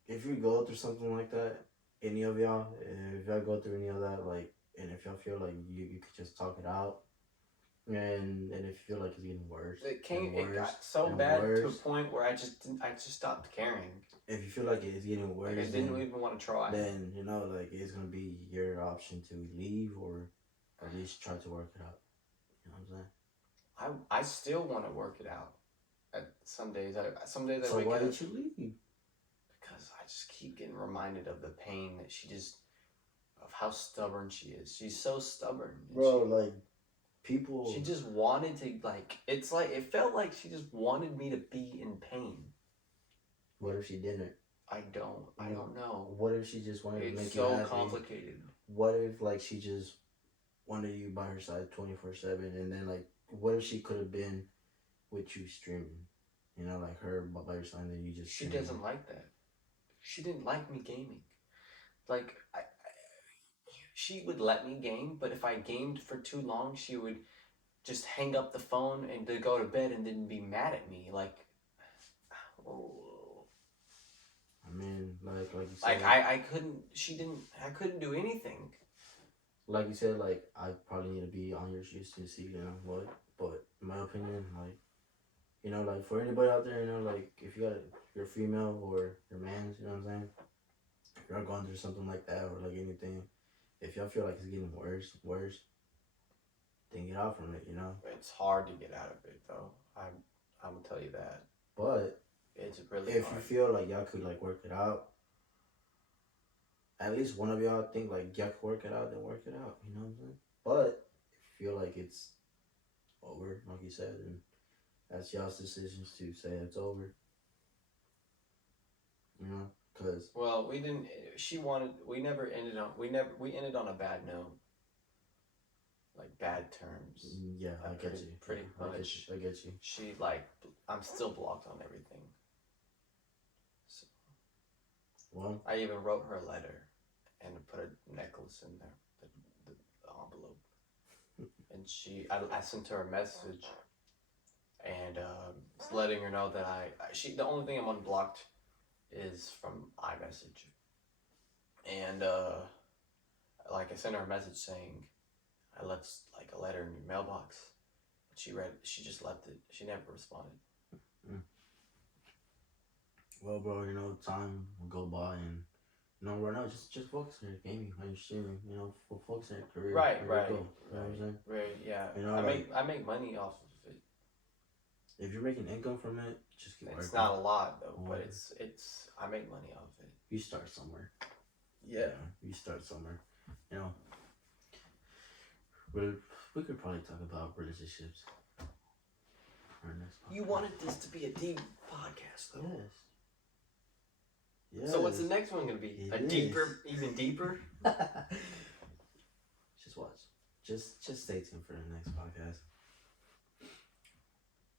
if you go through something like that, any of y'all, if y'all go through any of that, like, and if y'all feel like you could just talk it out. And if you feel like it's getting worse, it got so bad to a point where I just stopped caring. If you feel like it's getting worse, like I didn't even want to try. Then like it's gonna be your option to leave or at least try to work it out. You know what I'm saying? I still want to work it out. Some days I so wake up. So why did you leave? Because I just keep getting reminded of the pain that of how stubborn she is. She's so stubborn, bro. Like. People. She just wanted to, like, it's like, it felt like she just wanted me to be in pain. What if she didn't? I don't know. What if she just wanted to make you happy? It's so complicated. What if, like, she just wanted you by her side 24/7, and then, like, what if she could have been with you streaming? You know, like her by your side, then you just. She doesn't like that. She didn't like me gaming. Like she would let me game, but if I gamed for too long, she would just hang up the phone and to go to bed and then be mad at me. Like, oh. I mean, like you said. Like I couldn't. She didn't. I couldn't do anything. Like you said, like I probably need to be on your shoes to see, you know what. But in my opinion, like, you know, like for anybody out there, you know, like if you're female or your man's, you know what I'm saying. If you're going through something like that or like anything, if y'all feel like it's getting worse, then get out from it, you know. It's hard to get out of it, though. I'm gonna tell you that. But it's really if hard. you feel like y'all could like work it out, at least one of y'all think like y'all could work it out, then work it out. You know what I'm saying? But if you feel like it's over, like you said, and that's y'all's decisions to say it's over. You know, cause we didn't. She wanted. We ended on a bad note. Like bad terms. Yeah, I get you. Pretty much. I get you. She like. I'm still blocked on everything. So. Well. I even wrote her a letter, and put a necklace in there, the envelope. And I sent her a message, and letting her know that the only thing I'm unblocked is from iMessage. And like I sent her a message saying I left like a letter in your mailbox. But she just left it. She never responded. Well, bro, you know, time will go by, and you know, right now, just focus on your gaming, on your streaming. You know, focus on your career. Right. You know what I'm saying? Right. Yeah. You know, I make money off of it. If you're making income from it, just keep working. It's not a lot though, but it's I make money off of it. You start somewhere. Yeah. You start somewhere. You know. We could probably talk about relationships. Our next podcast. You wanted this to be a deep podcast, though. Yes. Yes. So what's the next one gonna be? Even deeper? Just watch. Just stay tuned for the next podcast.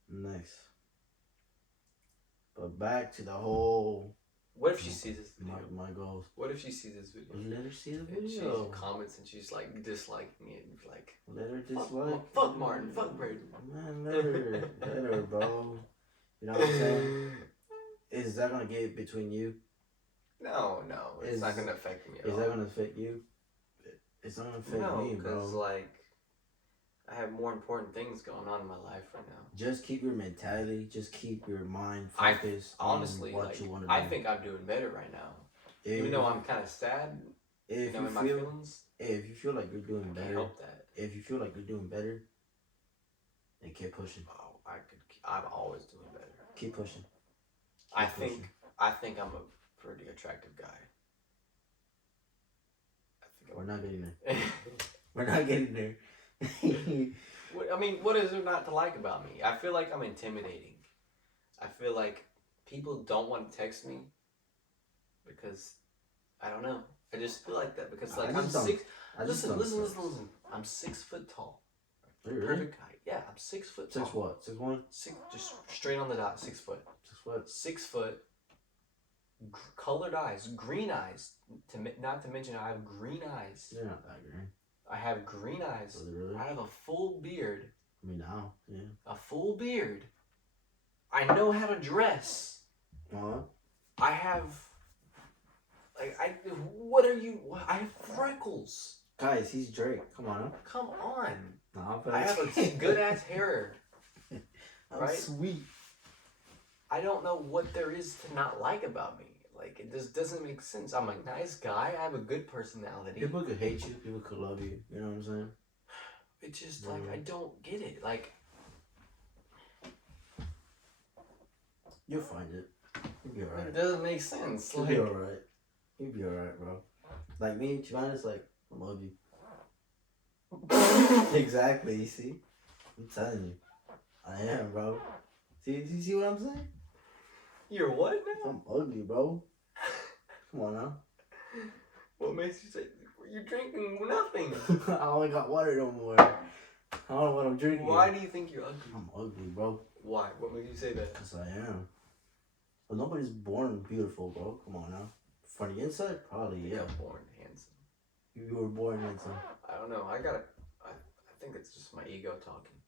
Next. But back to the whole. What if she sees this video? My goals. What if she sees this video? Let her see the And video. she comments and she's like disliking it and like. Let her dislike. Fuck Martin. Fuck Braden. Man, let her, bro. You know what I'm saying? Is that gonna get between you? No, it's not gonna affect me at all. Is that gonna affect you? It's not gonna affect me, bro. No, because like I have more important things going on in my life right now. Just keep your mentality. Just keep your mind focused honestly, on what you want to do. I think I'm doing better right now. Even though I'm kind of sad, if in my feelings. If you feel like you're doing better, can't help that. If you feel like you're doing better, then keep pushing. Oh, I'm always doing better. Keep pushing. I think I'm a pretty attractive guy. We're not getting there. We're not getting there. I mean, what is there not to like about me? I feel like I'm intimidating. I feel like people don't want to text me because I don't know. I just feel like that because like I'm 6. Listen. I'm 6 foot tall. Perfect height. Yeah, I'm 6 foot tall. 6 what? 6'1"? 6, just straight on the dot. 6 foot. 6 foot. 6 foot. Colored eyes, green eyes. Not to mention, I have green eyes. They're not that green. I have green eyes. Really? I have a full beard. I mean, now, yeah. A full beard. I know how to dress. I have. What are you? I have freckles. Guys, he's Drake. Come on. Come on. No, I have a good ass hair. Right? Sweet. I don't know what there is to not like about me. Like, it just doesn't make sense. I'm a nice guy. I have a good personality. People could hate you. People could love you. You know what I'm saying? It's just like, I don't get it. Like, you'll find it. You'll be alright. It doesn't make sense. You'll be alright. You'll be alright, bro. Like me, to be honest, like, I love you. Exactly, you see? I'm telling you. I am, bro. You see what I'm saying? You're what now? I'm ugly, bro. Come on now. What makes you say you're drinking nothing? I only got water no more. I don't know what I'm drinking. Why do you think you're ugly? I'm ugly, bro. Why? What made you say that? Because I am. But nobody's born beautiful, bro. Come on now. From the inside, probably, yeah. I'm born handsome. You were born handsome. I don't know. I think it's just my ego talking.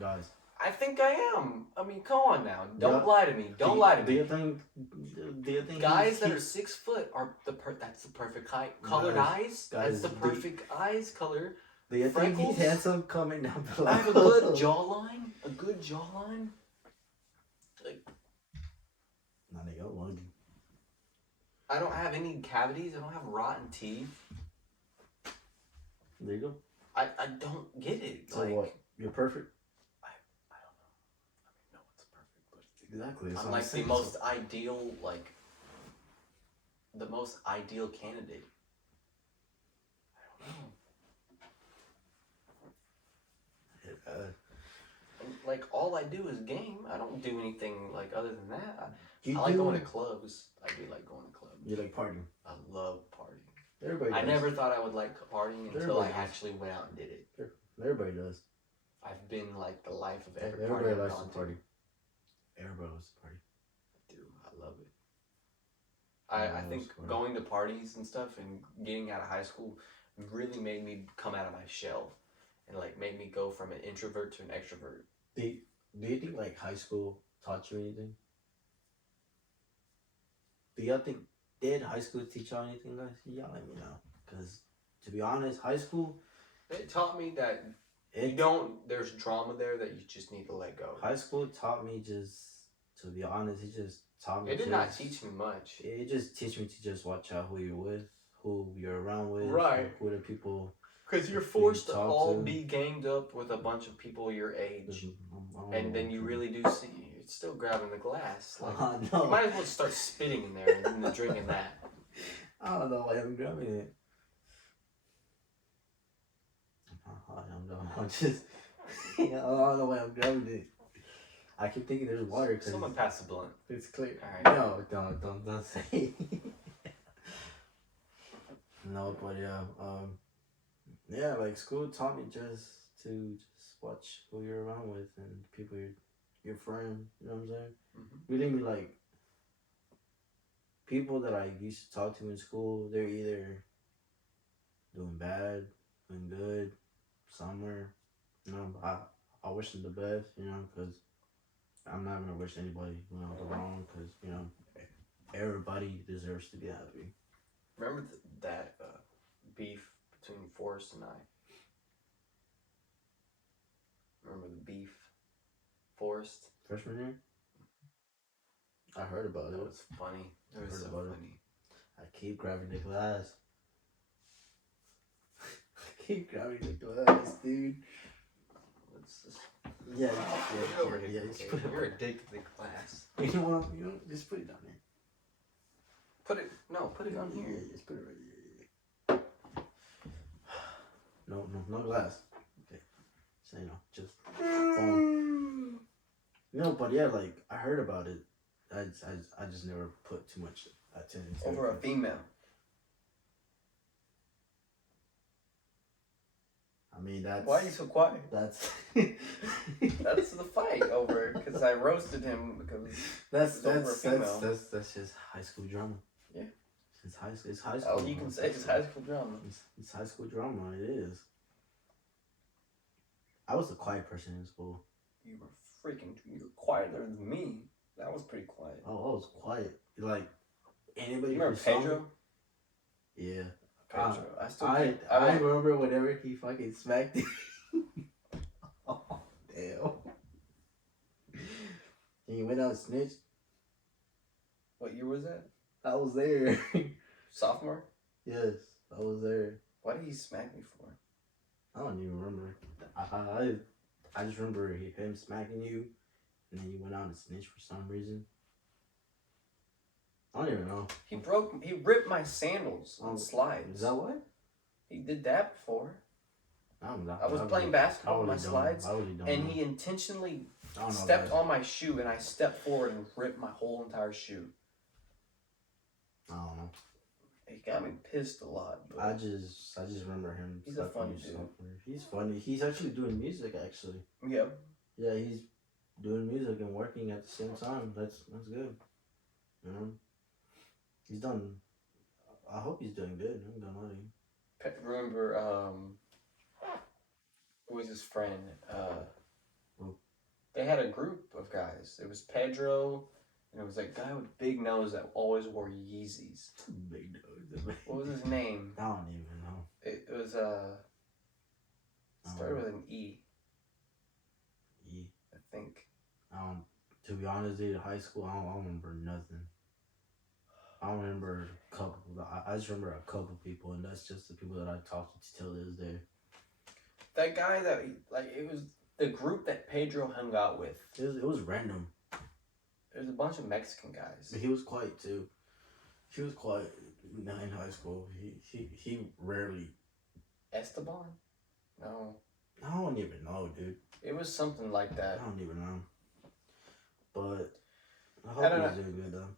Guys. I think I am. I mean, come on now. Don't lie to me. Don't lie to me. Do you think guys that are 6 foot are that's the perfect height. Colored eyes? That's the perfect eyes color. Do you think he's handsome? Coming down below. I have a good jawline. A good jawline. Like, nah, they got ugly. I don't have any cavities. I don't have rotten teeth. There you go. I don't get it. So like, what? You're perfect? I don't know. I mean, no one's perfect, but exactly. I'm like the most ideal, like, the most ideal candidate. I don't know. And, like, all I do is game. I don't do anything like other than that. I like going to clubs. I do like going to clubs. You like partying? I love partying. Everybody does. I never thought I would like partying until I actually went out and did it. Everybody does. I've been like the life of every party Everybody I've likes gone to party. to. Everybody likes to party. Dude, I love it. I think going to parties and stuff and getting out of high school really made me come out of my shell and like made me go from an introvert to an extrovert. Do you think like high school taught you anything? Do y'all think did high school teach y'all anything, guys? Y'all let me know. Because to be honest, high school it taught me that there's drama there that you just need to let go. High school taught me to be honest, it just taught me. It did not teach me much. It just teach me to just watch out who you're with, who you're around with, right? Who the people. Because you're forced to all be ganged up with a bunch of people your age, and then you really do see it's still grabbing the glass. Like no. You might as well start spitting in there and then drinking that. I don't know why I'm grabbing it. I'm just. I don't know why I'm grabbing it. I keep thinking there's water. Cause someone pass the blunt. It's clear. All right. No, don't say. No, but yeah, like school taught me just watch who you're around with and people your friend. You know what I'm saying? Mm-hmm. Really, be like people that I used to talk to in school. They're either doing bad, doing good, somewhere. You know, I wish them the best. You know, because I'm not gonna wish anybody the wrong. Because everybody deserves to be happy. Remember that beef between Forrest and I? Remember the beef? Forrest? Freshman year? I heard about it. It was funny. It was so funny. I keep grabbing the glass. I keep grabbing the glass, dude. Let's just... Yeah, put it over here. Yeah, Okay. You're addicted to the glass. You know what? Just put it down there. Put it on here. Yeah, just put it right here. No glass. Okay. Say no, just phone. No, but yeah, like I heard about it. I just never put too much attention to over it. A female. I mean, that's... Why are you so quiet? That's... That's the fight over because I roasted him because that's just high school drama. Yeah. It's high school. Oh, you can say it's high school drama. It's high school drama. It is. I was a quiet person in school. You were quieter than me. That was pretty quiet. Oh, I was quiet. Like anybody. You remember Pedro? Yeah. Pedro. I remember whenever he fucking smacked it. Oh, damn. And he went out and snitched. What year was that? I was there. Sophomore? Yes, I was there. Why did he smack me for? I don't even remember. I just remember him smacking you, and then you went out and snitched for some reason. I don't even know. He ripped my sandals on slides. Is that what? He did that before. I was playing basketball with my slides, and he intentionally stepped on my shoe, and I stepped forward and ripped my whole entire shoe. I don't know. He got me pissed a lot. But I just remember him. He's a funny dude. He's funny. He's actually doing music. Actually. Yeah. Yeah, he's doing music and working at the same time. That's good. You know, he's done. I hope he's doing good. I'm gonna lie. Remember, who was his friend? Who? They had a group of guys. It was Pedro, and it was that guy with big nose that always wore Yeezys. Big nose. What was his name? I don't even know. It was started with an E. E. I think. To be honest, dude, high school, I don't remember nothing. I don't remember a couple. I just remember a couple people, and that's just the people that I talked to till this day. That guy that it was the group that Pedro hung out with. It was random. There's a bunch of Mexican guys. But he was quiet too. He was quiet in high school. He rarely. Esteban? No. I don't even know, dude. It was something like that. I don't even know. But I hope he's doing good though.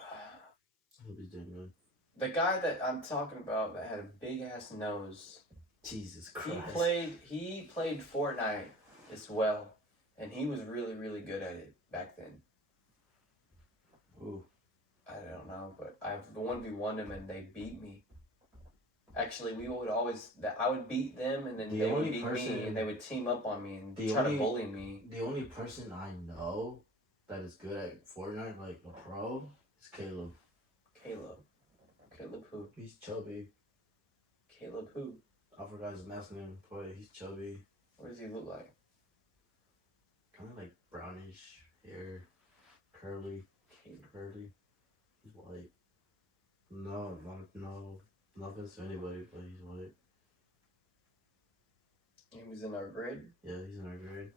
I hope he's doing good. The guy that I'm talking about that had a big ass nose. Jesus Christ. He played Fortnite as well, and he was really, really good at it back then. Ooh. I don't know, but I've 1v1'd him and they beat me. Actually, I would beat them and then they would beat me and they would team up on me and try to bully me. The only person I know that is good at Fortnite, like a pro, is Caleb. Caleb who? He's chubby. Caleb who? I forgot his last name, but he's chubby. What does he look like? Kind of like brownish hair, curly. He's white. No, nothing to anybody, but he's white. He was in our grade? Yeah, he's in our grade.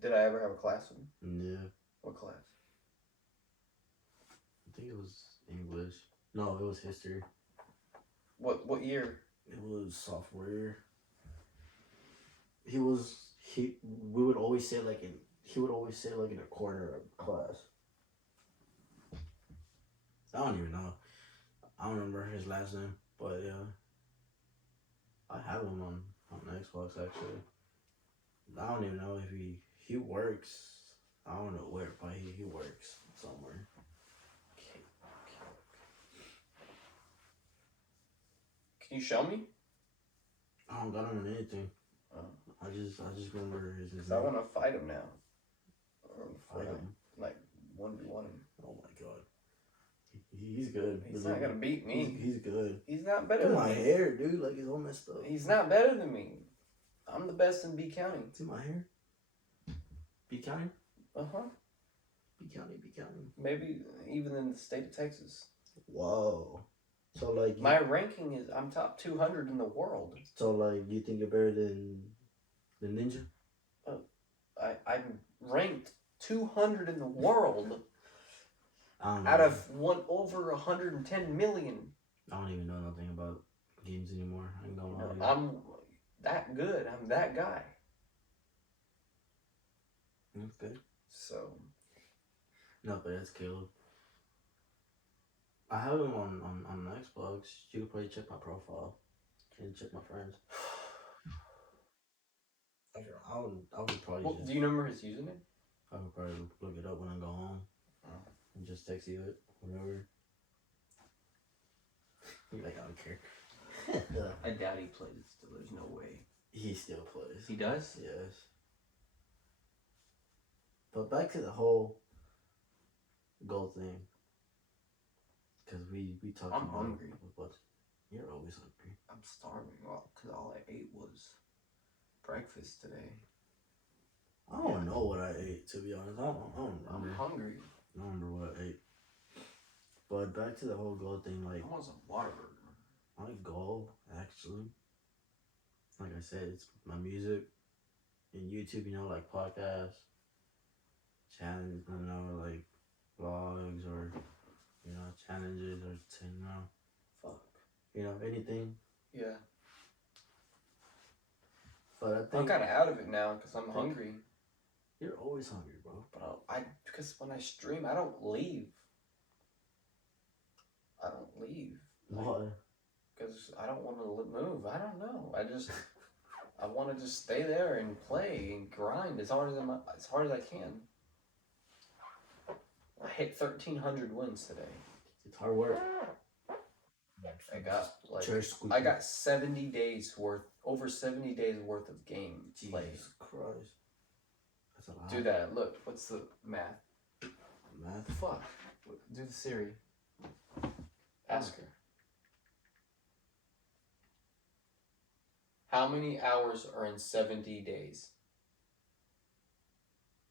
Did I ever have a class with him? Yeah. What class? I think it was English. No, it was history. What year? It was sophomore year. We would always sit he would always sit in a corner of class. I don't even know. I don't remember his last name, but yeah. I have him on Xbox actually. I don't even know if he works. I don't know where, but he works somewhere. Can you show me? I don't got him on anything. I just remember his name. I want to fight him now. Fight him? Like 1v1 him. Oh my god. He's good. He's not gonna beat me. He's good. He's not better Look than at me. my hair, dude. Like, it's all messed up. He's not better than me. I'm the best in B County. See my hair? B County? Uh-huh. B County. Maybe even in the state of Texas. Whoa. So, like... My ranking is... I'm top 200 in the world. So, like, you think you're better than Ninja? I'm ranked 200 in the world. I don't know. Out of over 110 million. I don't even know nothing about games anymore. I ain't gonna lie. I'm that good. I'm that guy. That's good. So. No, but that's Caleb. I have him on Xbox. You could probably check my profile. You can check my friends. I would probably Well, do you remember his username? I would probably look it up when I go home. Oh. And just text you it, whatever. You're like, I don't care. I doubt he plays it still. There's no way. He still plays. He does? Yes. But back to the whole goal thing. Because we talked I'm about hungry. What? You're always hungry. I'm starving. Well, because all I ate was breakfast today. I don't know what I ate, to be honest. I don't remember. I'm hungry. I don't remember what I ate. But back to the whole goal thing, like... I want some Whataburger. My goal, actually, like I said, it's my music and YouTube, like podcasts, challenge, like vlogs or, challenges or, Fuck. Anything. Yeah. But I I'm think... kind of out of it now because I'm hungry. You're always hungry, bro. But because when I stream, I don't leave. I don't leave. Why? Because I don't want to move. I don't know. I want to just stay there and play and grind as hard as I can. I hit 1,300 wins today. It's hard work. I got 70 days worth, over 70 days worth of game play. Jesus Christ. That's a lot. Do that. Look, what's the math? Math? Fuck. Do the Siri. Ask her. How many hours are in 70 days?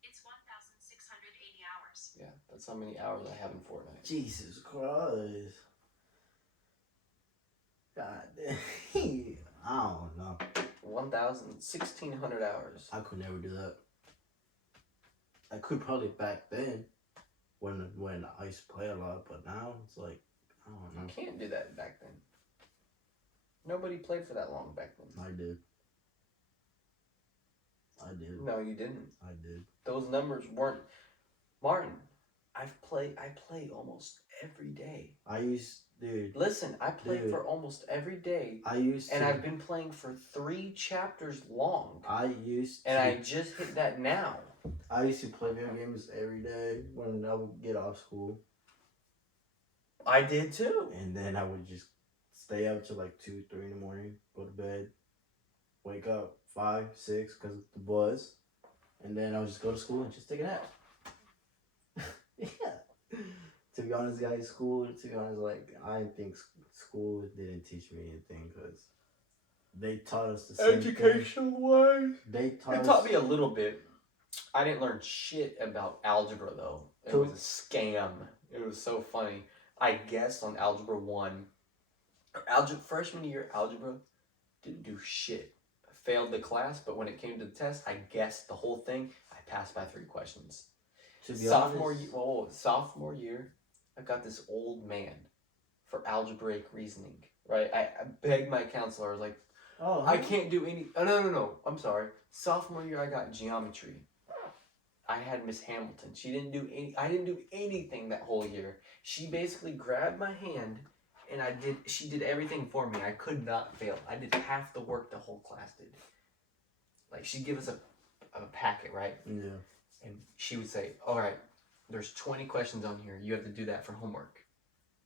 It's 1,680 hours. Yeah, that's how many hours I have in Fortnite. Jesus Christ. God damn. I don't know. 1,600 hours. I could never do that. I could probably back then when I used to play a lot, but now it's like, I don't know. You can't do that back then. Nobody played for that long back then. I did. No, you didn't. I did. Those numbers weren't. Martin, I play almost every day. Dude. Listen, I play for almost every day. And I've been playing for 3 chapters long. And I just hit that now. I used to play video games every day when I would get off school. I did too. And then I would just stay up till like 2, 3 in the morning, go to bed, wake up 5, 6 because of the buzz, and then I would just go to school and just take a nap. Yeah. To be honest, guys, I think school didn't teach me anything because they taught us the same Education-wise? They It taught me a little bit. I didn't learn shit about algebra though. It was a scam. It was so funny. I guessed on Algebra 1. Freshman year algebra, didn't do shit. I failed the class, but when it came to the test, I guessed the whole thing. I passed by 3 questions. Sophomore year, I got this old man for algebraic reasoning. Right? I begged my counselor. I was like, I can't do any. Oh, no. I'm sorry. Sophomore year, I got geometry. I had Miss Hamilton. I didn't do anything that whole year. She basically grabbed my hand. And she did everything for me. I could not fail. I did half the work the whole class did. Like, she'd give us a packet, right? Yeah. And she would say, all right, there's 20 questions on here. You have to do that for homework.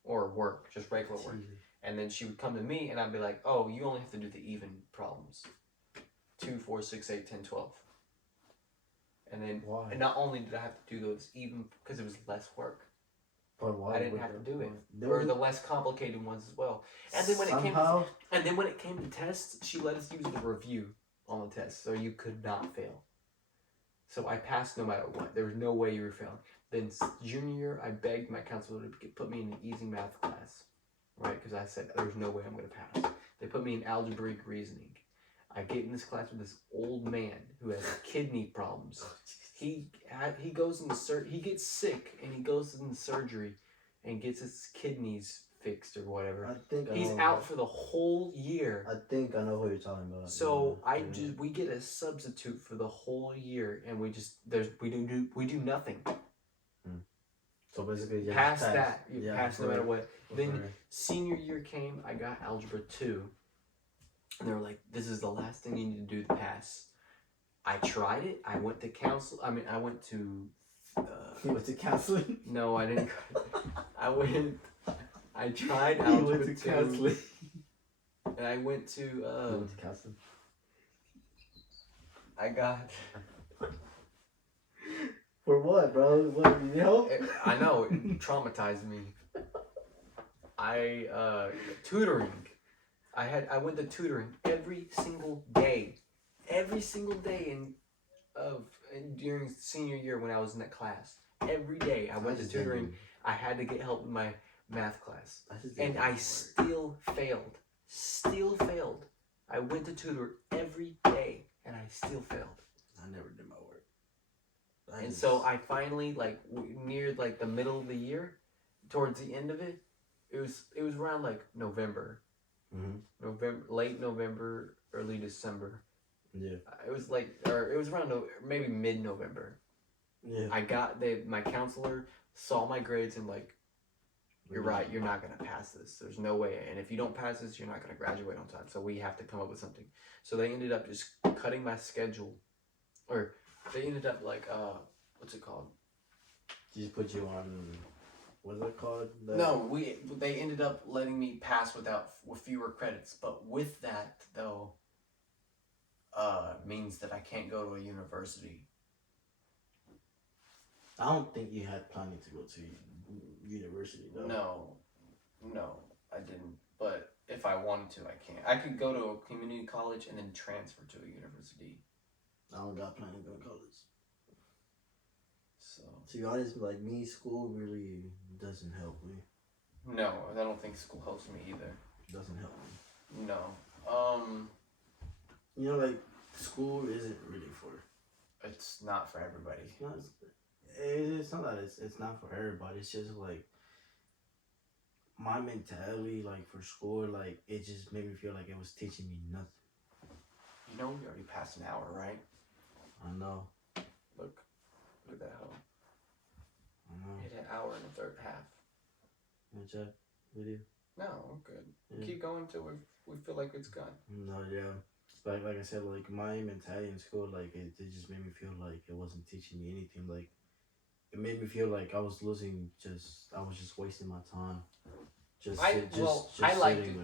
Or work, just regular work. And then she would come to me, and I'd be like, oh, you only have to do the even problems. 2, 4, 6, 8, 10, 12. And then, Why? And not only did I have to do those even, because it was less work. But why? I didn't have to do it. Or the less complicated ones as well. And then when it came to tests, she let us use the review on the test, so you could not fail. So I passed no matter what. There was no way you were failing. Then junior year, I begged my counselor to put me in an easy math class, right? Because I said there's no way I'm going to pass. They put me in algebraic reasoning. I get in this class with this old man who has kidney problems. He goes into he gets sick and he goes into surgery and gets his kidneys fixed or whatever. He's out for the whole year. I think I know who you're talking about. So we get a substitute for the whole year and we do nothing. So basically, you pass that. You pass no matter what. Then senior year came. I got algebra 2, and they were like, "This is the last thing you need to do to pass." I tried it. I went to You went to counseling? No, I didn't. I tried algebra 2. You went to counseling. And I went to. You went to counseling? I got. For what, bro? What, you know? I know, it traumatized me. Tutoring. I went to tutoring every single day. Every single day during senior year when I was in that class. Every day I went to tutoring. I had to get help in my math class. And I still failed. Still failed. I went to tutor every day and I still failed. I never did my work. So I finally, near the middle of the year, towards the end of it, it was around November. Mm-hmm. Late November, early December. Yeah. It was around maybe mid-November. Yeah. My counselor saw my grades in you're right, you're not going to pass this. There's no way. And if you don't pass this, you're not going to graduate on time. So we have to come up with something. So they ended up just cutting my schedule. Or they ended up like, what's it called? Just put you on, what's it called? No, they ended up letting me pass with fewer credits. But with that, though, means that I can't go to a university. I don't think you had planning to go to university, though. No, I didn't. But if I wanted to, I can. I could go to a community college and then transfer to a university. I don't got planning to go to college. So. To be honest, like me, school really doesn't help me. No, I don't think school helps me either. Doesn't help me. No. You know, like school isn't really for. It's not for everybody. It's not that it's not for everybody. It's just like my mentality, like for school, like it just made me feel like it was teaching me nothing. You know, we already passed an hour, right? I know. Look at that hoe. I know. Hit an hour and a third half. Want to check with you? No, we're good. Yeah. Keep going till we feel like it's gone. No, yeah. But like I said, like my mentality in school, like it just made me feel like it wasn't teaching me anything. Like it made me feel like I was losing. I was just wasting my time. I like it.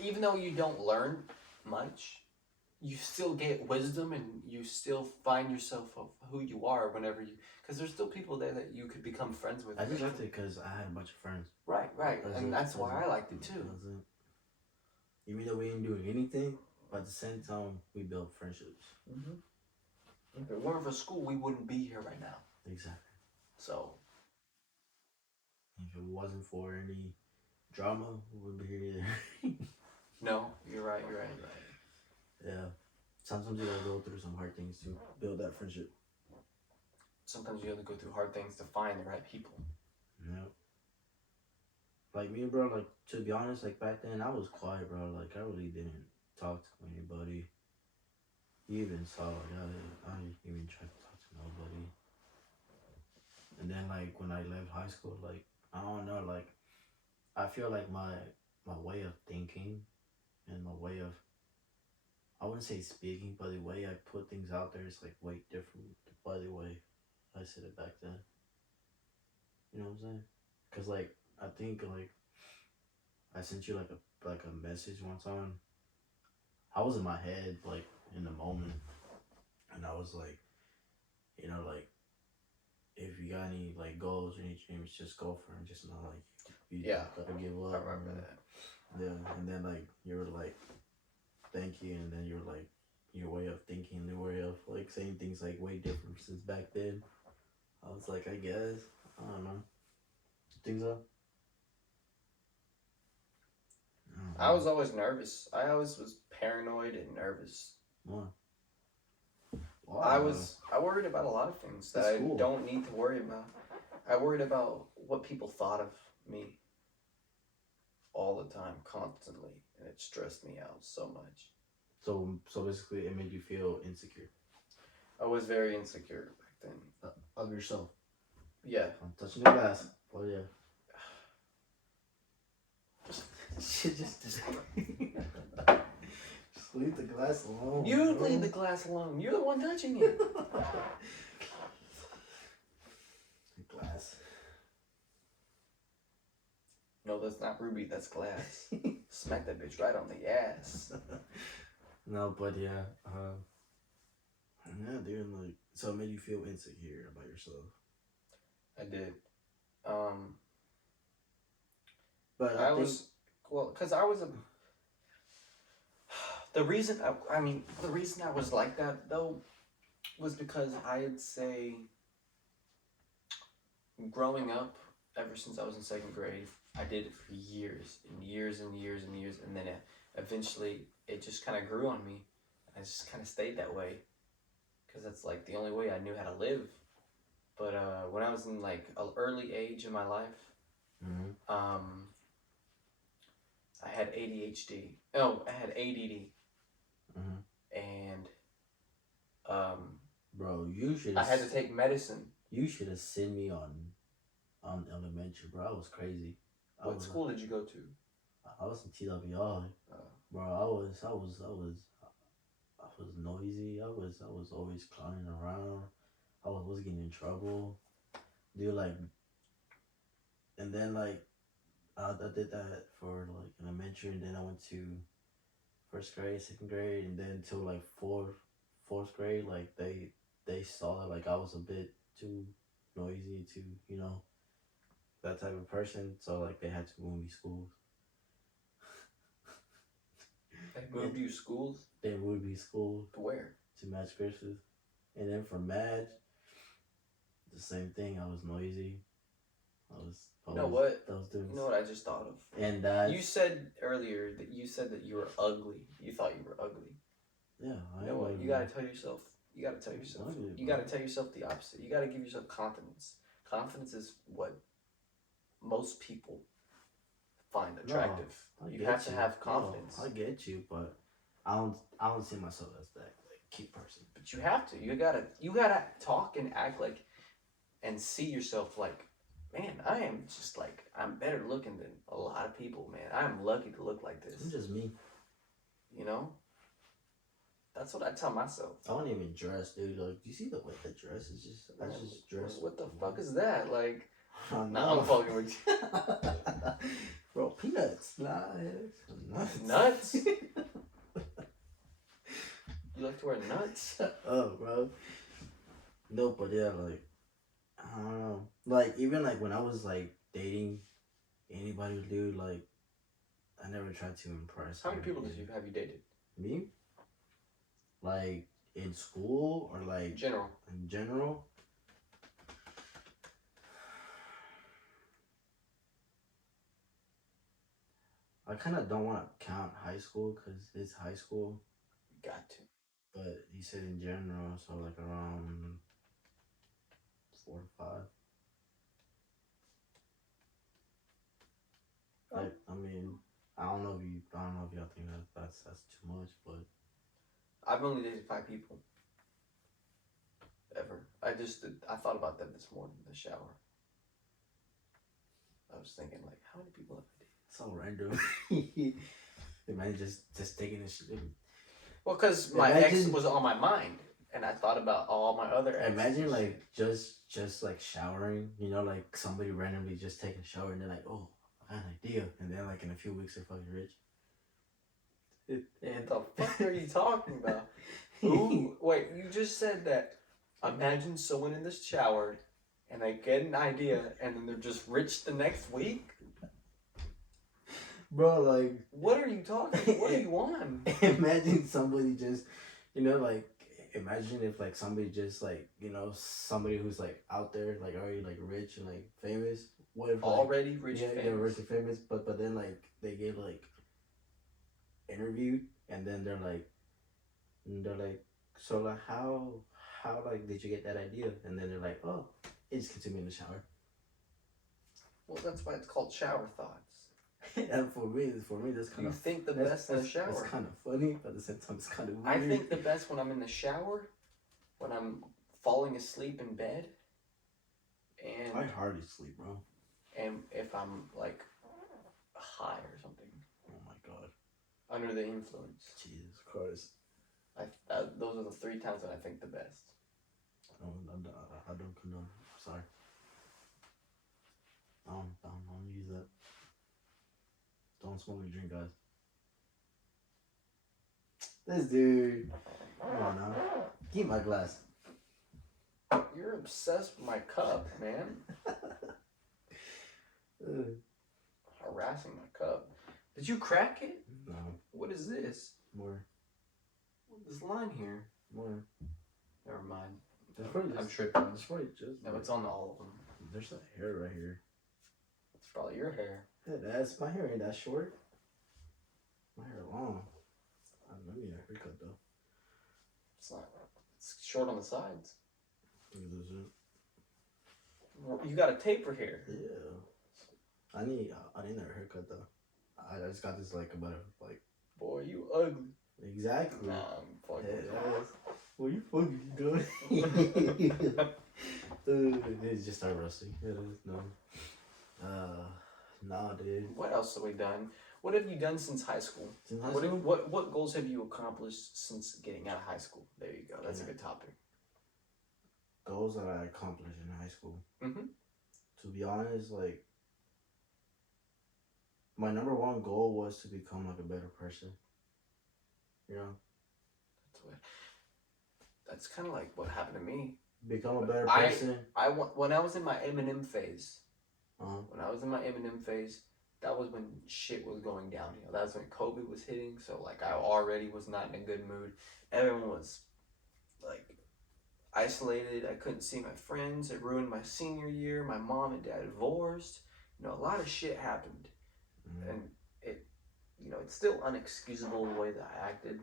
Even though you don't learn much, you still get wisdom and you still find yourself of who you are whenever you. Because there's still people there that you could become friends with. I just liked it because I had a bunch of friends. Right, that's why I liked it too. Even though we ain't doing anything, but at the same time, we built friendships. If it weren't for school, we wouldn't be here right now. Exactly. So. If it wasn't for any drama, we wouldn't be here either. No, you're right. Yeah. Sometimes you gotta go through some hard things to build that friendship. Sometimes you have to go through hard things to find the right people. Yeah. Like me, bro, like, to be honest, like, back then, I was quiet, bro. Like, I really didn't talk to anybody. You even saw, like, I didn't even try to talk to nobody. And then, like, when I left high school, like, I don't know, like, I feel like my way of thinking and my way of, I wouldn't say speaking, but the way I put things out there is, like, way different by the way I said it back then. You know what I'm saying? Because, like, I think, like, I sent you, like a message one time. I was in my head, like, in the moment. And I was like, you know, like, if you got any, like, goals or any dreams, just go for them. Just not, like, you gotta give up. I remember that. Yeah, and then, like, you were like, thank you. And then you were like, your way of thinking, the way of, like, saying things, like, way different since back then. I was like, I guess. I don't know. Think so? I was always nervous. I always was paranoid and nervous. What? Wow. I worried about a lot of things that I don't need to worry about. I worried about what people thought of me all the time, constantly, and it stressed me out so much. So basically, it made you feel insecure. I was very insecure back then. Of yourself. Yeah. I'm touching the glass. Oh yeah. just leave the glass alone. You leave the glass alone. You're the one touching it. The glass. No, that's not ruby. That's glass. Smack that bitch right on the ass. No, but yeah. Yeah, dude. Like, so it made you feel insecure about yourself. I did. But I was, well, because I was the reason I was like that though was because I'd say growing up, ever since I was in second grade, I did it for years and years and years and years, and then eventually it just kind of grew on me. I just kind of stayed that way because that's like the only way I knew how to live. But when I was in like an early age in my life, I had ADHD. Oh, I had ADD. And bro, you should. I had to take medicine. You should have sent me on elementary, bro. I was crazy. What school did you go to? I was in TWI. Bro, I was noisy. I was always clowning around. I was getting in trouble. Dude, like, and then like I did that for like elementary, and then I went to first grade, second grade, and then till like fourth grade. Like they saw that like I was a bit too noisy, too, that type of person. So like they had to move me schools. They moved you schools? They moved me schools. To where? To Madge Griffith. And then from Madge, the same thing. I was noisy. You know what? I was doing. You know what I just thought of? And you said earlier that you were ugly. You thought you were ugly. Yeah, you know what? You gotta tell yourself. You gotta tell yourself. Ugly, you gotta tell yourself the opposite. You gotta give yourself confidence. Confidence is what most people find attractive. You have to have confidence. I get you, but I don't see myself as that like cute person. But you have to. You gotta talk and act like, and see yourself like, man, I am just like, I'm better looking than a lot of people, man. I'm lucky to look like this. I'm just me. You know? That's what I tell myself. I don't even dress, dude. Like, do you see the way the dress is just? I just dress. What the fuck is that? Like, nah, I'm fucking with you. Bro, peanuts. Nah, Nuts? You like to wear nuts? Oh, bro. No, but yeah, like, I don't know. Like, even like when I was like dating anybody, dude, like, I never tried to impress. How many people have you dated? Me? Like in school or like In general? In general? I kind of don't want to count high school because it's high school. You got to. But you said in general, so like around 4 or 5. Like, I mean, I don't know if y'all think that's too much, but I've only dated 5 people. Ever. I thought about that this morning in the shower. I was thinking, like, how many people have I dated? so random. Imagine just taking a shit. Well, because my ex was on my mind, and I thought about all my other exes. Imagine like just like showering, like somebody randomly just taking a shower and they're like, oh, I got an idea, and then like in a few weeks they're fucking rich. And the fuck are you talking about? Ooh, wait, you just said that. Imagine someone in the shower, and they get an idea, and then they're just rich the next week. Bro, like, what are you talking? What do you want? Imagine somebody just, like, imagine if like somebody just like, somebody who's like out there, like already like rich and like famous. What if like, already rich and famous? Yeah, rich and famous, but then like they get like interviewed, and then they're like, so like how like did you get that idea? And then they're like, oh, it just came to me in the shower. Well, that's why it's called shower thoughts. And for me, that's kind of. You think the best in the shower. It's kind of funny, but at the same time, it's kind of weird. I think the best when I'm in the shower, when I'm falling asleep in bed, and I hardly sleep, bro. And if I'm like high or something. Oh my god. Under the influence. Jesus Christ. Those are the 3 times that I think the best. I don't condone. Sorry. I don't use that. Don't smoke and drink, guys. This dude. Come on now. Give me my glass. You're obsessed with my cup, man. Harassing my cup. Did you crack it? No. What is this? More. This line here. More. Never mind. I'm tripping. It's probably just. No, it's on all of them. There's a hair right here. It's probably your hair. Yeah, that's my hair. Ain't that short? My hair long. Let me get a haircut though. It's not. It's short on the sides. Look at this. You got a taper here. Yeah. I need a haircut though. I just got this like about like. Boy, you ugly. Exactly. Nah, I'm fucking. What you fucking doing? It just started rusting. It is no. Nah, dude. What else have we done? What have you done since high school? Since high What, school? what goals have you accomplished since getting out of high school? There you go. That's a good topic. Goals that I accomplished in high school. Mm-hmm. To be honest, like, my number one goal was to become like a better person. You know, That's kind of like what happened to me. become a better person. When I was in my Eminem phase. Uh-huh. When I was in my Eminem phase, that was when shit was going downhill. That was when COVID was hitting. So like I already was not in a good mood. Everyone was like isolated. I couldn't see my friends. It ruined my senior year. My mom and dad divorced. You know, a lot of shit happened, and it, you know, it's still unexcusable the way that I acted.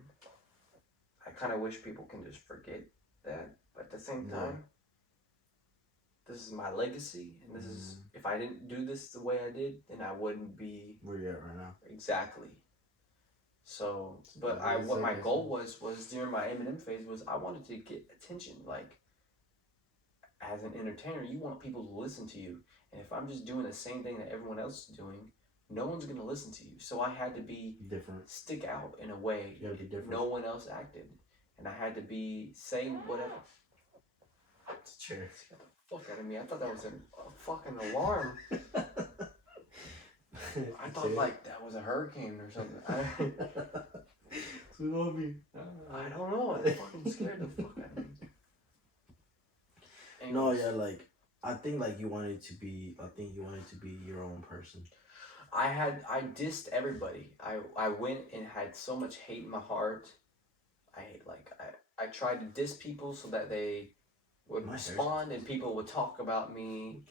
I kind of wish people can just forget that, but at the same time, this is my legacy, and this is, if I didn't do this the way I did, then I wouldn't be where you at right now. Exactly. So, but what my goal was during my Eminem phase was I wanted to get attention. Like, as an entertainer, you want people to listen to you, and if I'm just doing the same thing that everyone else is doing, no one's gonna listen to you. So I had to be different, stick out in a way you gotta be different. no one else acted, and I had to say whatever. Cheers. Get the fuck out of me! I thought that was a fucking alarm. I thought like that was a hurricane or something. Tsunami. I don't know. It fucking scared the fuck out of me. Anyways. No, yeah, like I think like you wanted to be. I think you wanted to be your own person. I dissed everybody. I went and had so much hate in my heart. I tried to diss people so that they would respond and people would talk about me.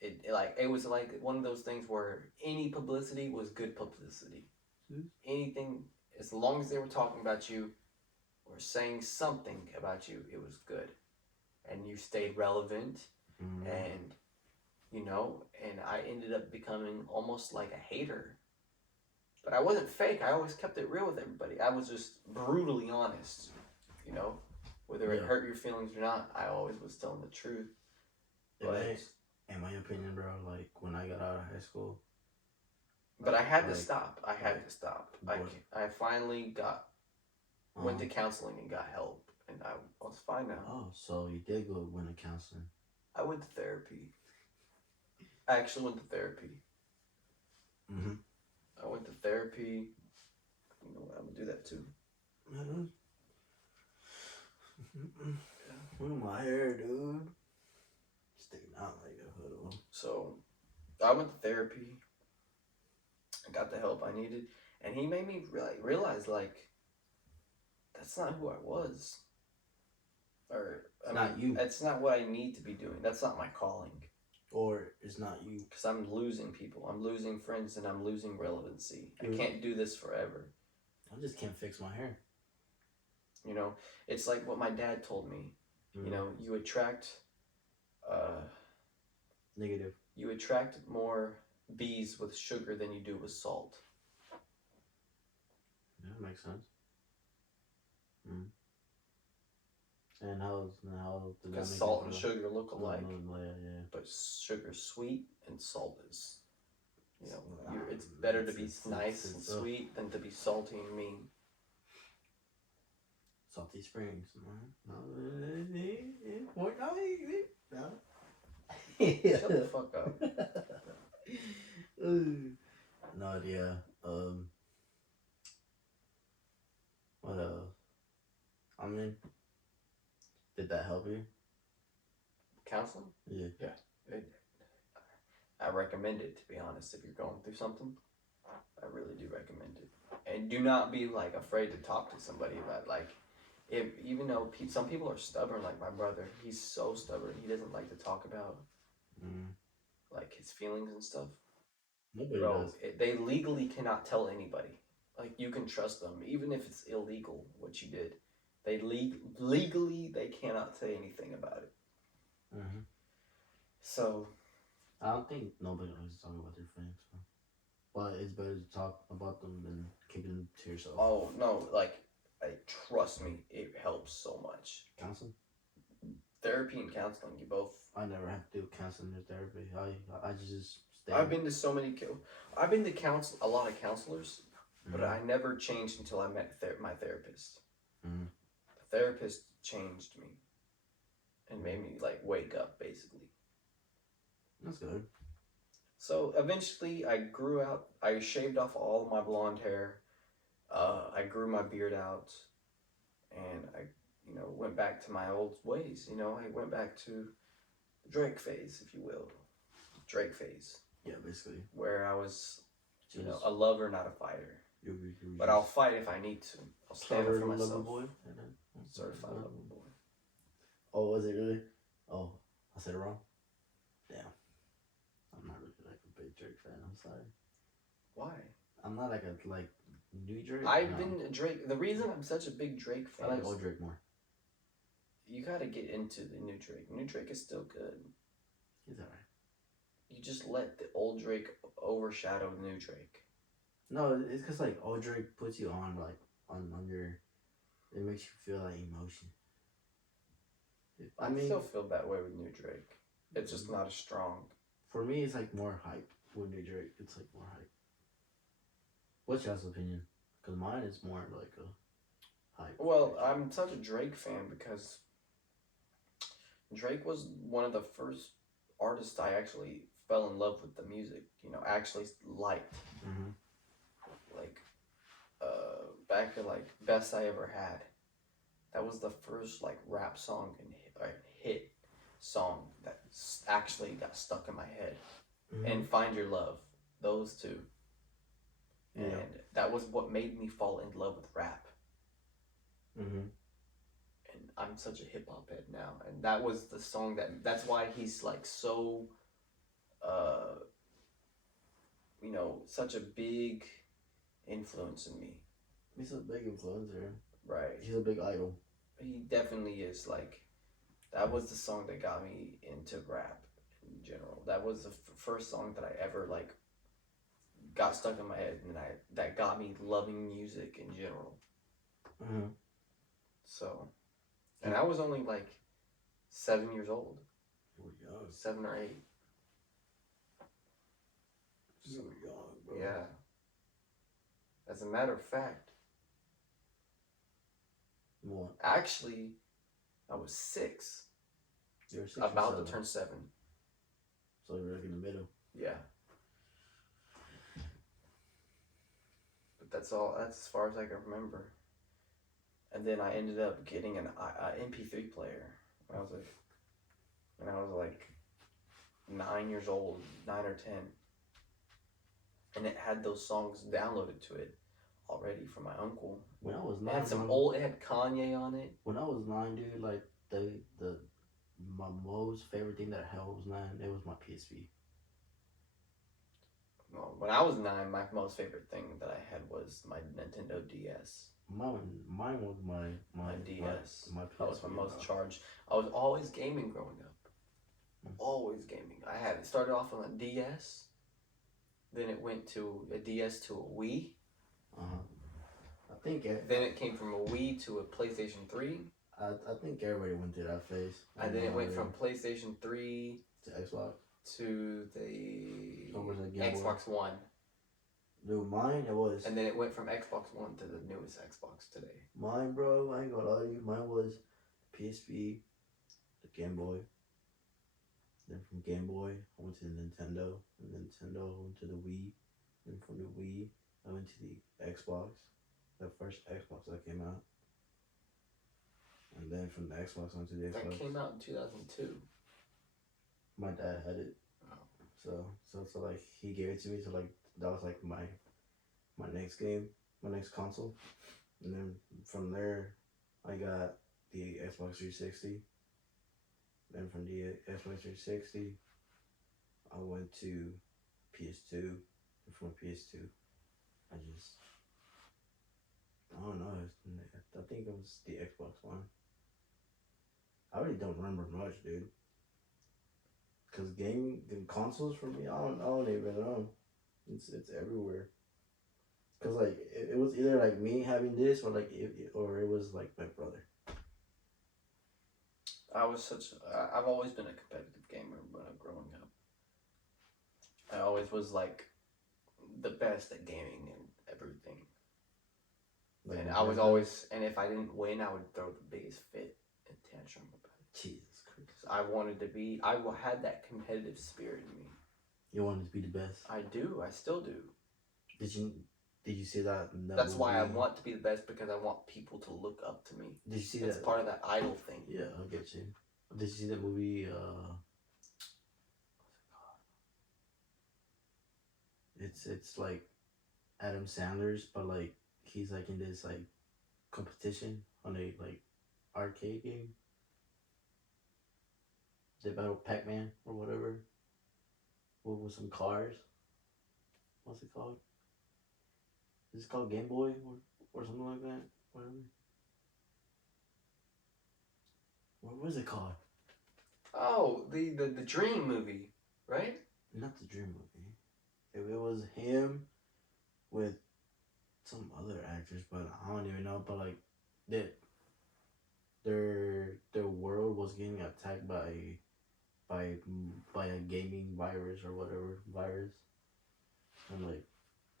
It was like one of those things where any publicity was good publicity. Anything, as long as they were talking about you or saying something about you, it was good. And you stayed relevant, and you know, and I ended up becoming almost like a hater. But I wasn't fake. I always kept it real with everybody. I was just brutally honest, you know, whether it hurt your feelings or not. I always was telling the truth. But in my opinion, bro, like when I got out of high school. But I had to stop. I had to stop. I finally went to counseling and got help, and I was fine now. Oh, so you did go to counseling? I went to therapy. I actually went to therapy. Mm-hmm. I went to therapy. You know, I'm gonna do that too. Look at my hair, dude. Sticking out like a hood. So, I went to therapy. I got the help I needed, and he made me realize like that's not who I was. Or not you. That's not what I need to be doing. That's not my calling. Or it's not you. Because I'm losing people. I'm losing friends, and I'm losing relevancy. I can't do this forever. I just can't fix my hair. You know, it's like what my dad told me. You know, you attract negative. You attract more bees with sugar than you do with salt. Yeah, that makes sense. And how because salt and sugar look alike, yeah. but sugar's sweet and salt is, you know, it's better to be nice and sweet than to be salty and mean. Salty Springs. Shut the fuck up. No, yeah. What else? I mean, did that help you? Counseling? Yeah. Yeah. I recommend it, to be honest. If you're going through something, I really do recommend it. And do not be like afraid to talk to somebody about even though some people are stubborn, like my brother. He's so stubborn. He doesn't like to talk about like his feelings and stuff. Nobody does. They legally cannot tell anybody. Like, you can trust them, even if it's illegal what you did. They legally they cannot say anything about it. So I don't think nobody likes to talk about their feelings, but it's better to talk about them than keep them to yourself. Oh no, trust me, it helps so much. Counseling, therapy, and counseling, you both. I never have to do counseling or therapy. I just I've been to so many. I've been to a lot of counselors, but Mhm. I never changed until I met my therapist. Mhm. The therapist changed me and made me like wake up, basically. That's good. So eventually, I grew out. I shaved off all my blonde hair. I grew my beard out, and I, went back to my old ways. I went back to the Drake phase, if you will, Drake phase, Yeah, basically. where I was, Just a lover, not a fighter. you But I'll fight if I need to. I'll stand up for lover myself. boy. Certified lover boy. Oh, was it really? Oh, I said it wrong. Damn. I'm not really like a big Drake fan. I'm sorry. Why? I'm not like a new Drake. I've been Drake. The reason I'm such a big Drake fan. I like is old Drake more. You gotta get into the new Drake. New Drake is still good. He's alright. You just let the old Drake overshadow the new Drake. No, it's because like old Drake puts you on like on your. It makes you feel like emotion. I still feel that way with new Drake. It's just not as strong. For me, it's like more hype with new Drake. It's like more hype. What's your opinion? Because mine is more like a hype. Well, I'm such a Drake fan because Drake was one of the first artists I actually fell in love with the music. Actually liked. Mm-hmm. Like, back at like Best I Ever Had. That was the first like rap song and hit song that actually got stuck in my head. Mm-hmm. And Find Your Love, those two. Yeah. And that was what made me fall in love with rap. Mm-hmm. And I'm such a hip hop head now, and that was the song that's why he's like so, such a big influence in me. He's a big influencer. Right. He's a big idol. He definitely is. Like, that was the song that got me into rap in general. That was the first song that I ever like got stuck in my head, and that got me loving music in general. Mm-hmm. So, and I was only like 7 years old. You were young. 7 or 8. You were young, bro. Yeah. As a matter of fact, What? actually, I was 6. You were 6 about or 7. to turn 7. So you were like in the middle. Yeah. But that's all. That's as far as I can remember. And then I ended up getting an MP3 player when I was like 9 years old, 9 or 10, and it had those songs downloaded to it already from my uncle. When I was 9, It had Kanye on it. When I was 9, dude, like my most favorite thing that I had was 9. It was my PSP. Well, when I was 9, my most favorite thing that I had was my Nintendo DS. Mine was my DS. My PSP. That was my most charged. I was always gaming growing up. Always gaming. It started off on a DS. Then it went to a DS to a Wii. I think Then it came from a Wii to a PlayStation 3. I think everybody went through that phase. And then it went from PlayStation 3 to Xbox to the Or was it Game Boy? Xbox One. Dude, mine it was. And then it went from Xbox One to the newest Xbox today. Mine, bro, I ain't gonna lie to you. Mine was PSP, the Game Boy. Then from Game Boy, I went to the Nintendo. From Nintendo, I went to the Wii. Then from the Wii, I went to the Xbox. The first Xbox that came out. And then from the Xbox onto the Xbox. That came out in 2002. My dad had it. Oh. So like he gave it to me. So like that was like my next game, my next console. And then from there, I got the Xbox 360. Then from the Xbox 360, I went to PS2. And from PS2, I don't know. I think it was the Xbox One. I really don't remember much, dude. Cause gaming, the consoles for me, I don't even know. It's everywhere. Cause like it was either like me having this or it was like my brother. I've always been a competitive gamer when I'm growing up. I always was like the best at gaming and everything. Like, And I was always, and if I didn't win, I would throw the biggest fit and tantrum about it. Jesus Christ. 'Cause I wanted to be, had that competitive spirit in me. You wanted to be the best. I do. I still do. Did you see that? That's why I want to be the best, because I want people to look up to me. Did you see that? It's part of that idol thing. Yeah, I'll get you. Did you see that movie? It's like Adam Sandler's, but like he's like in this like competition on a like arcade game. They battle Pac-Man or whatever. With some cars. What's it called? Is it called Game Boy or something like that? Whatever. What was it called? Oh, the Dream movie, right? Not the Dream movie. It was him with some other actors, but I don't even know. But like, their world was getting attacked by a gaming virus or whatever virus, and like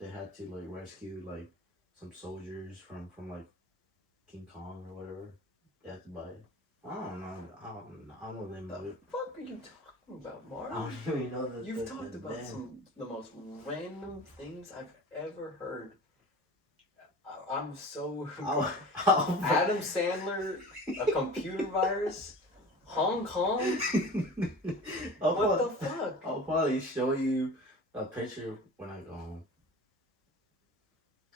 they had to like rescue like some soldiers from like King Kong or whatever. They had to buy it. I don't know the name The of it. fuck are you talking about, Mark? I don't even know the. You've talked about the most random things I've ever heard. I'm so Adam Sandler, a computer virus, Hong Kong. What the fuck? I'll probably show you a picture when I go home.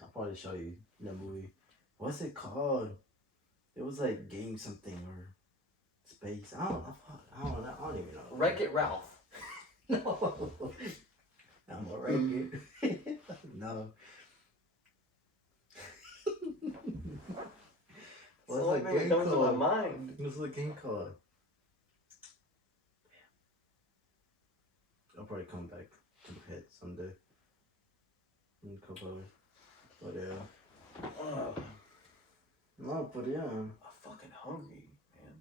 I'll probably show you the movie. What's it called? It was like game something or space. I don't even know. Wreck-It Ralph. No. I'm a Wreck-It. No. What's the only thing that comes to my mind? What's the game called? I'll probably come back to the head someday. In a couple hours. But yeah. No, but yeah. I'm fucking hungry, man.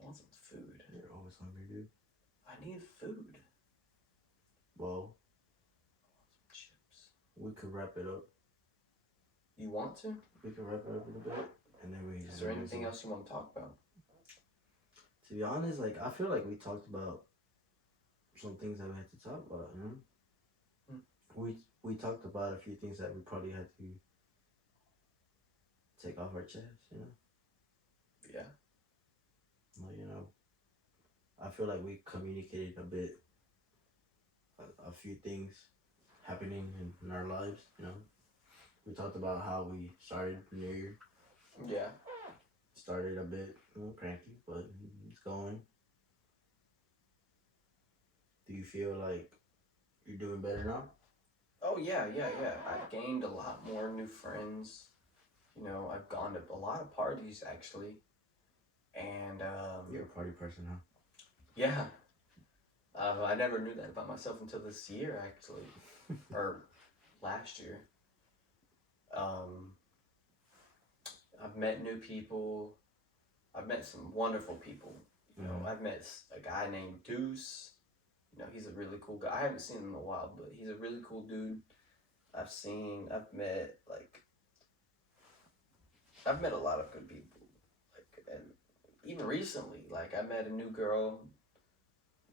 I want some food. You're always hungry, dude. I need food. Well, I want some chips. we could wrap it up. You want to? We could wrap it up in a bit. And then we Is there anything else you want to talk about? To be honest, like I feel like we talked about some things that we had to talk about, you know? We talked about a few things that we probably had to take off our chest, you know? Yeah. Well, you know, I feel like we communicated a bit, a few things happening in our lives, you know? We talked about how we started the new year. Yeah. Started a bit cranky, but it's going. Do you feel like you're doing better now? Oh, yeah. I've gained a lot more new friends. You know, I've gone to a lot of parties, actually. And, You're a party person, huh? yeah. I never knew that about myself until this year, actually. Or last year. I've met new people. I've met some wonderful people. You know, I've met a guy named Deuce. You know, he's a really cool guy. I haven't seen him in a while, but he's a really cool dude. I've met a lot of good people. Like, and even recently, like I met a new girl.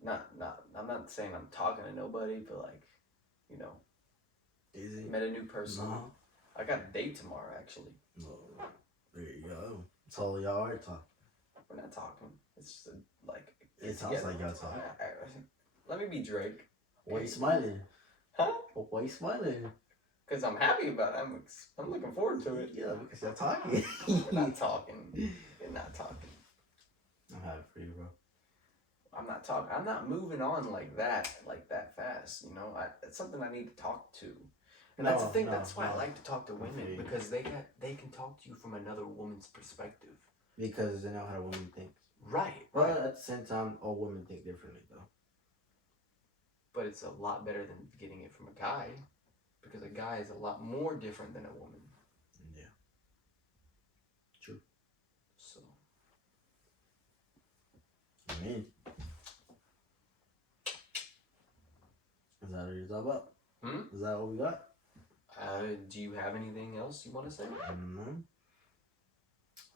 I'm not saying I'm talking to nobody, but like, you know, Easy. met a new person. No. I got a date tomorrow, actually. No. There you go. So y'all are talking. We're not talking. It's just like. It sounds like y'all talking. Let me be Drake. Why you smiling? Huh? Why you smiling? Because I'm happy about it. I'm looking forward to it. Yeah, because you're talking. We're not talking. We're not talking. I'm happy for you, bro. I'm not talking. I'm not moving on like that fast. You know, it's something I need to talk to. And that's the thing. That's why I like to talk to women, because they can talk to you from another woman's perspective. Because they know how a woman thinks. Right. But at the same time, all women think differently, though. But it's a lot better than getting it from a guy, because a guy is a lot more different than a woman. Yeah. True. So. I mean. Is that about? Hmm? Is that what we got? Do you have anything else you want to say? No.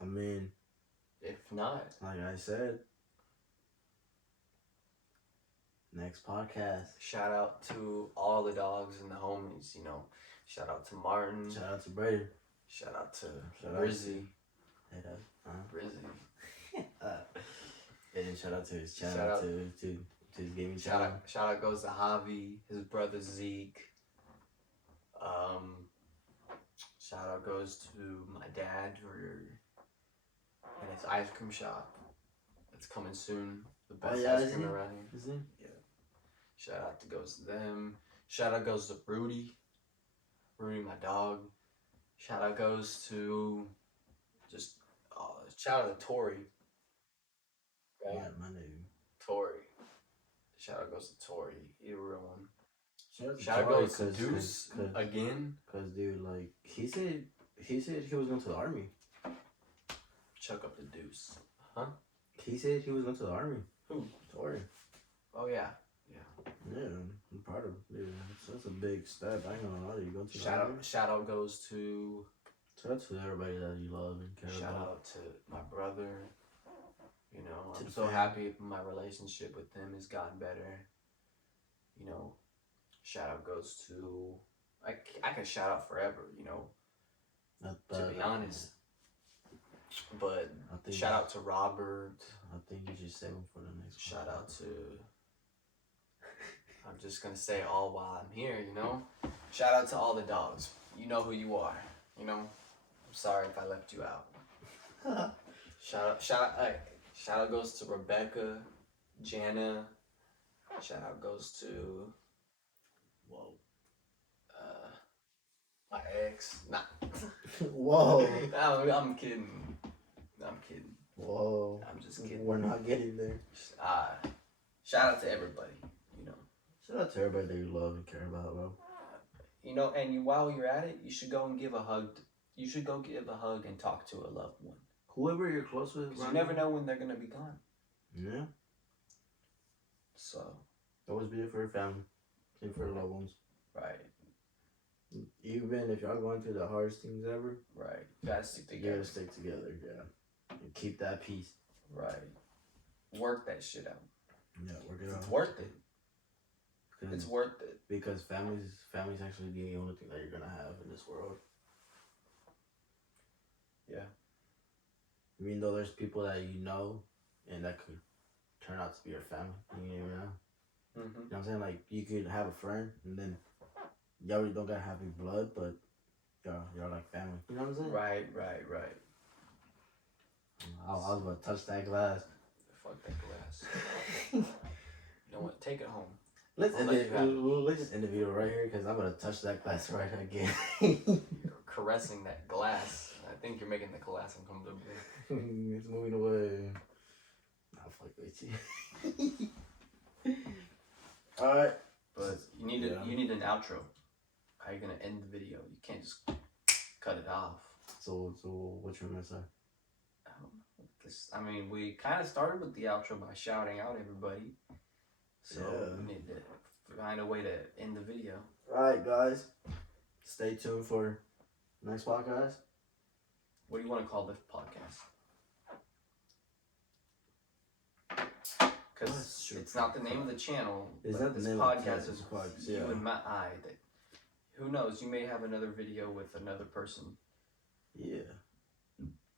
I mean, If not, like I said, next podcast. shout out to all the dogs and the homies. You know, shout out to Martin. Shout out to Brady. Shout out to Shout out Brizzy. Hey, Brizzy. and shout out to his Shout channel out- to his gaming Shout channel. out goes to Javi, his brother Zeke. Shout out goes to my dad and his ice cream shop. It's coming soon. The best yeah, ice is cream he? around here. Is he? Shout out goes to them. Shout out goes to Rudy. Rudy, my dog. Shout out goes to just shout out to Tori. Right? Yeah, my nigga. Tori. Shout out goes to Tori. He's a real one. Shout Shout out Tori, goes to Deuce again. Cause dude, like he said he was going to the army. Chuck up the Deuce. He said he was going to the army. Who? Tori. Oh yeah. Yeah, I'm proud of him. Dude, that's a big step. I ain't gonna lie. You go to the army. Shout out goes to Shout out to everybody that you love and care shout about. out to my brother. You know, To I'm the so fam. happy my relationship with them has gotten better. You know, shout out goes to I can shout out forever, you know, to be honest. But I think shout out to Robert. I think you should save him for the next. Shout out to I'm just gonna say it all while I'm here, you know? Shout out to all the dogs. You know who you are, you know? I'm sorry if I left you out. Shout out goes to Rebecca, Jana. Shout out goes to Whoa. my ex. Nah. Whoa. I'm kidding. I'm kidding. Whoa. I'm just kidding. We're not getting there. Shout out to everybody, you know. Shout out to everybody that you love and care about, bro. You know, and while you're at it, you should go and give a hug. You should go give a hug and talk to a loved one. Whoever you're close with, 'Cause you never know when they're gonna be gone. Yeah. So, Always be there for your family and for your loved ones. right, Even if y'all going through the hardest things ever, right. You gotta stick you together. gotta stick together, yeah. And keep that peace. Right. Work that shit out. Yeah, work it out. It's worth it. Because, It's worth it. because family's actually the only thing that you're gonna have in this world. Yeah. Even though there's people that you know and that could turn out to be your family, you never know. Mm-hmm. You know what I'm saying? Like, you could have a friend and then y'all really don't gotta have any blood, but y'all like family. You know what I'm saying? Right. I was about to touch that glass. Fuck that glass. You know what? Take it home. Let's I'll end let it. you have it. Let's just end the video right here because I'm gonna touch that glass right again. You're caressing that glass. I think you're making the glass uncomfortable. It's moving away. I'll fuck with you. All right, But you need Yeah. you need an outro. How you gonna end the video? You can't just cut it off. so what you gonna say? I don't know. I mean, we kind of started with the outro by shouting out everybody. So Yeah. we need to find a way to end the video. All right, guys, stay tuned for next podcast. What do you want to call this podcast? Because That's true. it's not the name of the channel. It's but not the this name of the podcast channel, is it's podcast, you yeah. and my eye. That who knows? You may have another video with another person. Yeah,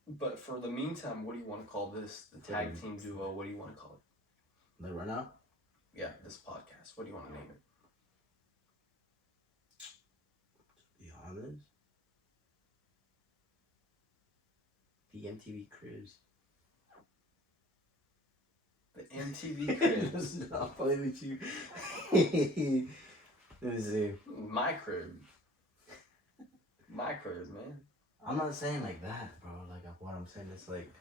But for the meantime, what do you want to call this? The tag team duo. What do you want to call it? like right now. Yeah, this podcast. What do you want to name it? Be honest. The MTV Cribs. The MTV Cribs. I'll play with you. Let me see. My crib. My crib, man. I'm not saying like that, bro. Like what I'm saying is like.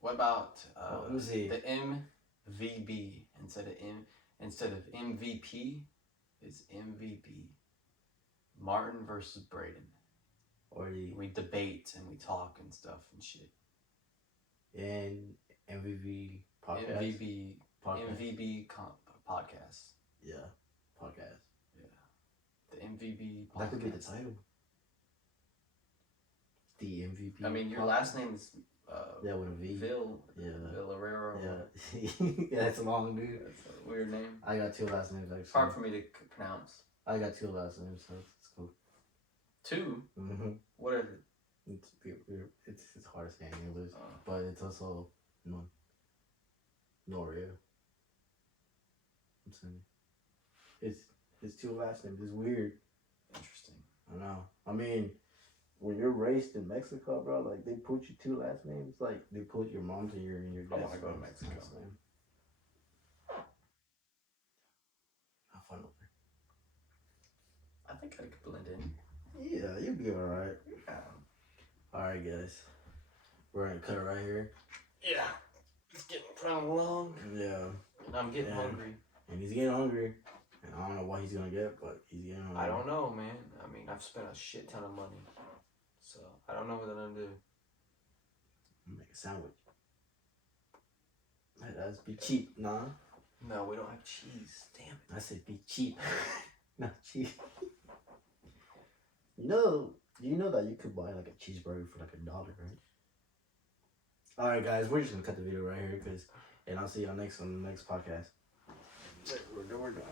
What about Let me see. the MVB instead of MVP? It's MVP. Martin versus Braden. Or the We debate and we talk and stuff and shit. MVB podcast. MVP Podcast. MVB podcast. Yeah, podcast. Yeah. The MVP. That could be the podcast. title. The MVP. I mean, your podcast. last name's Yeah, with a V. Vil. Yeah. Villarreal. Yeah. Yeah, it's a long dude. That's a weird name. I got 2 last names actually. It's hard for me to pronounce. I got 2 last names, so it's cool. 2. Mm-hmm. What are they? It's hard to say in English, Oh. but it's also Noria. I'm saying it's 2 last names. It's weird. Interesting. I know. I mean, when you're raised in Mexico, bro, like they put you 2 last names. Like they put your mom's and your I dad's. wanna go to last Mexico. name. Have fun over there. I think I could blend in. Yeah, you'll be alright. Alright, guys. We're gonna cut it right here. Yeah. It's getting kind of long. Yeah. And I'm getting Yeah. hungry. And he's getting hungry. And I don't know what he's gonna get, but he's getting hungry. I don't know, man. I mean, I've spent a shit ton of money. So, I don't know what I'm going to do. Make a sandwich. That's be cheap, nah. No, we don't have cheese. Damn it. I said be cheap. Not cheap. Do you know that you could buy like a cheeseburger for like $1, right? Alright guys, we're just gonna cut the video right here and I'll see y'all on the next podcast. We're done.